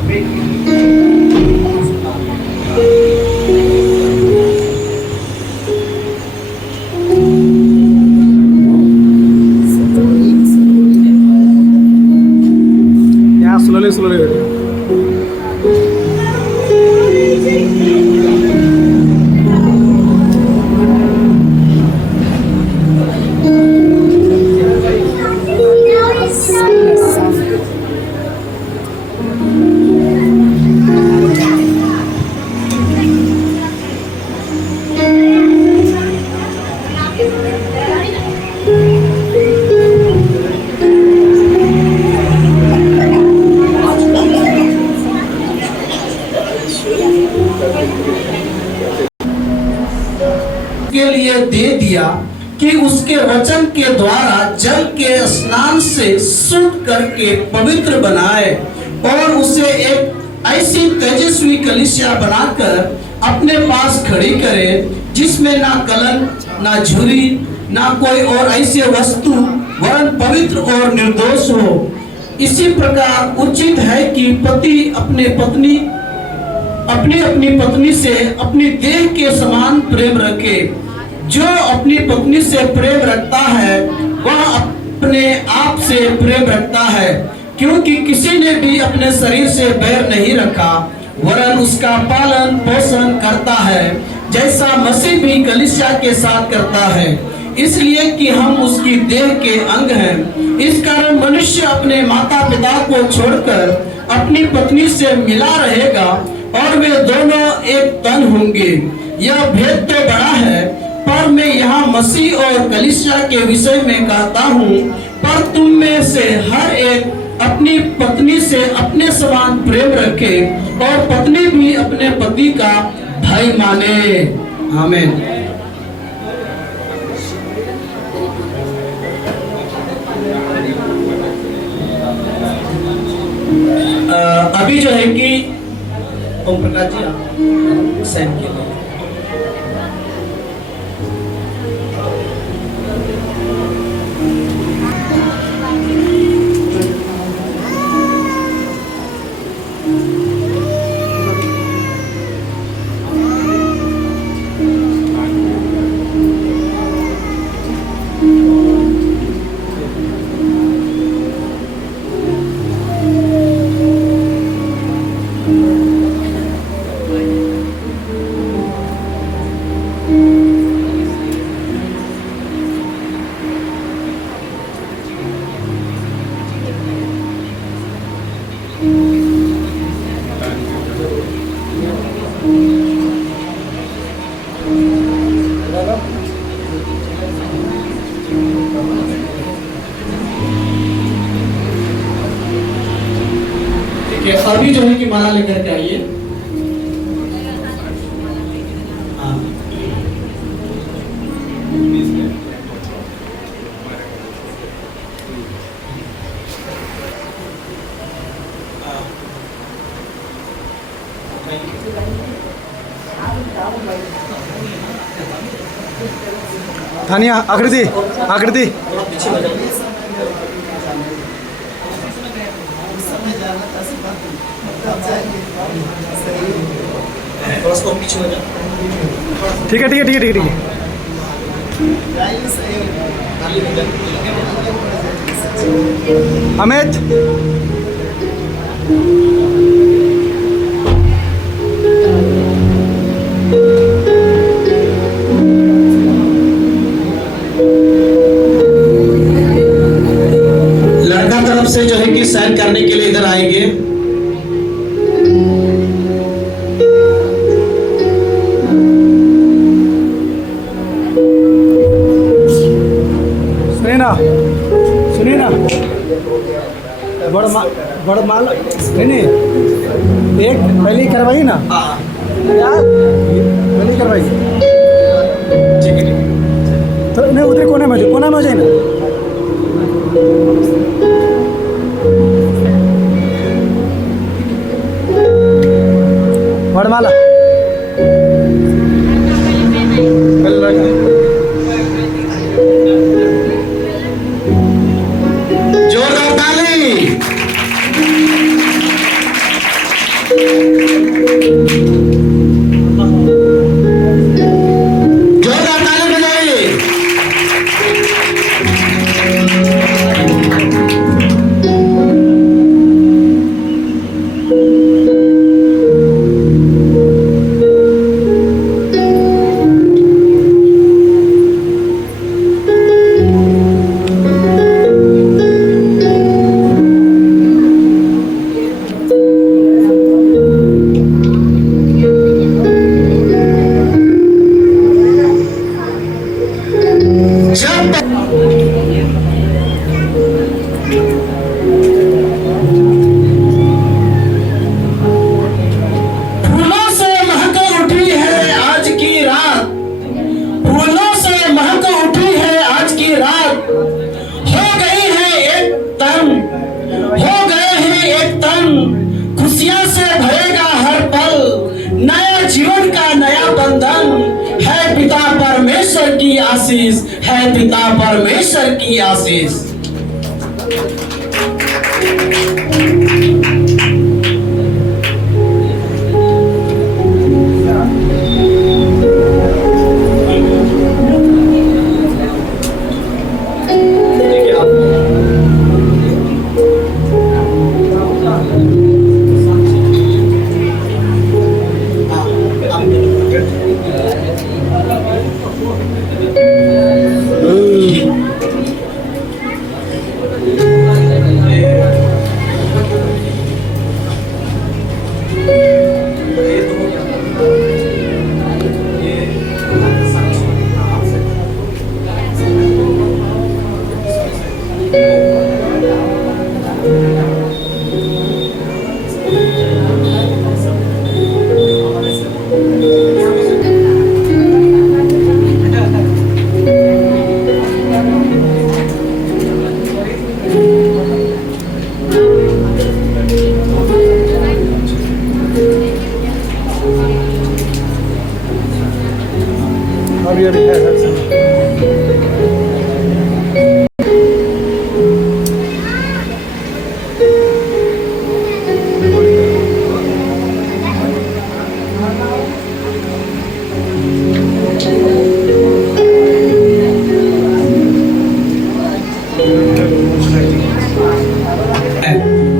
स्लोली के लिए दे दिया कि उसके वचन के द्वारा जल के स्नान से शुद्ध करके पवित्र बनाए और उसे एक ऐसी तेजस्वी कलीसिया बनाकर अपने पास खड़ी करे जिसमें ना कलंक, ना झुर्री, ना कोई और ऐसी वस्तु, वरन पवित्र और निर्दोष हो। इसी प्रकार उचित है कि पति अपनी अपनी पत्नी से अपनी देह के समान प्रेम रखे। जो अपनी पत्नी से प्रेम रखता है वह अपने आप से प्रेम रखता है, क्योंकि किसी ने भी अपने शरीर से बैर नहीं रखा, वरन उसका पालन पोषण करता है, जैसा मसीह भी कलीसिया के साथ करता है, इसलिए कि हम उसकी देह के अंग हैं। इस कारण मनुष्य अपने माता पिता को छोड़कर अपनी पत्नी से मिला रहेगा और वे दोनों एक तन होंगे। यह भेद तो बड़ा है, पर मैं यहाँ मसीह और कलीसिया के विषय में कहता हूँ, पर तुम में से हर एक अपनी पत्नी से अपने समान प्रेम रखे और पत्नी भी अपने पति का भाई माने। आमीन। अभी जो है कि ओम प्रकाश जी आप साइन किए अभी जो है कि माला लेकर के आइए। थानिया आकृति आकृति ठीक है ठीक है ठीक है ठीक है अमित लड़का तरफ से जो है कि साइन करने के लिए इधर आएंगे। सुनिए ना बड़ माल नहीं एक पहले करवाइए ना यार पहले करवाइए तो नहीं उधर कोने में हो जाए ना वरमाला जोरदार ताली। जोरदार ताली बजाइए। फूलों से महक उठी है आज की रात, फूलों से महक उठी है आज की रात, हो गई है एक तन, हो गए हैं एक तन, खुशियां से भरेगा हर पल, नया जीवन का नया बंधन, है पिता परमेश्वर की आशीष, है पिता परमेश्वर की आशीष।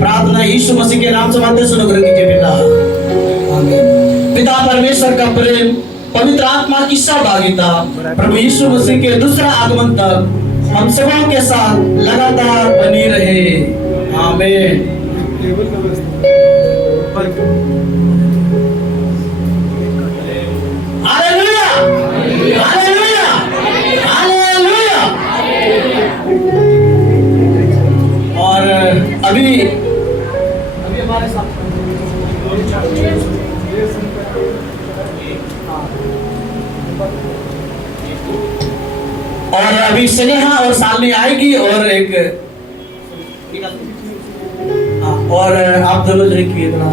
प्रार्थना यीशु मसीह के नाम से मानते सुनो कर कीजिए पिता। पिता परमेश्वर का प्रेम, पवित्र आत्मा की सहभागिता, प्रभु यीशु मसीह के दूसरा आगमन तक हम सबों के साथ लगातार बनी रहे। आमीन। Hallelujah, hallelujah, hallelujah. और अभी हमारे साथ और अभी स्नेहा और सालनी आएगी और एक और आप दोनों जो कि इतना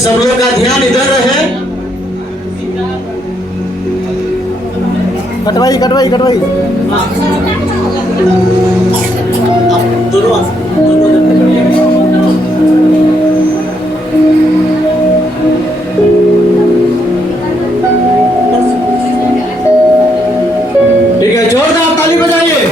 सब लोग का ध्यान इधर रहे। कटवाई कटवाई कटवाई। ठीक है, जोरदार ताली बजाइए।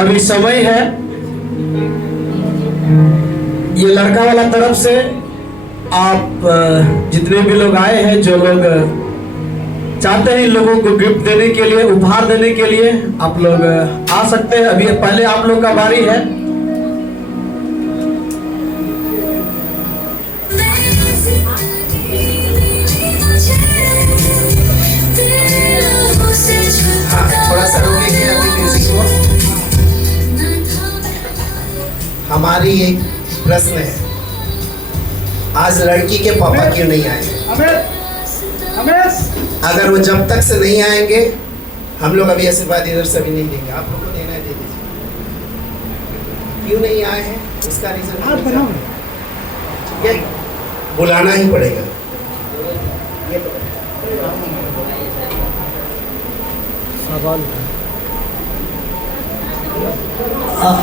अभी समय है, ये लड़का वाला तरफ से आप जितने भी लोग आए हैं, जो लोग चाहते हैं इन लोगों को गिफ्ट देने के लिए, उपहार देने के लिए, आप लोग आ सकते हैं। अभी पहले आप लोग का बारी है। थोड़ा सा रोकेंगे अभी म्यूजिक को। हमारी एक प्रश्न है, आज लड़की के पापा क्यों नहीं आए? अगर वो जब तक से नहीं आएंगे, हम लोग अभी आशीर्वाद इधर से भी नहीं देंगे। आप लोग को देना है, दे दीजिए। क्यों नहीं आए हैं उसका रीजन ठीक है, बुलाना ही पड़ेगा। हाँ।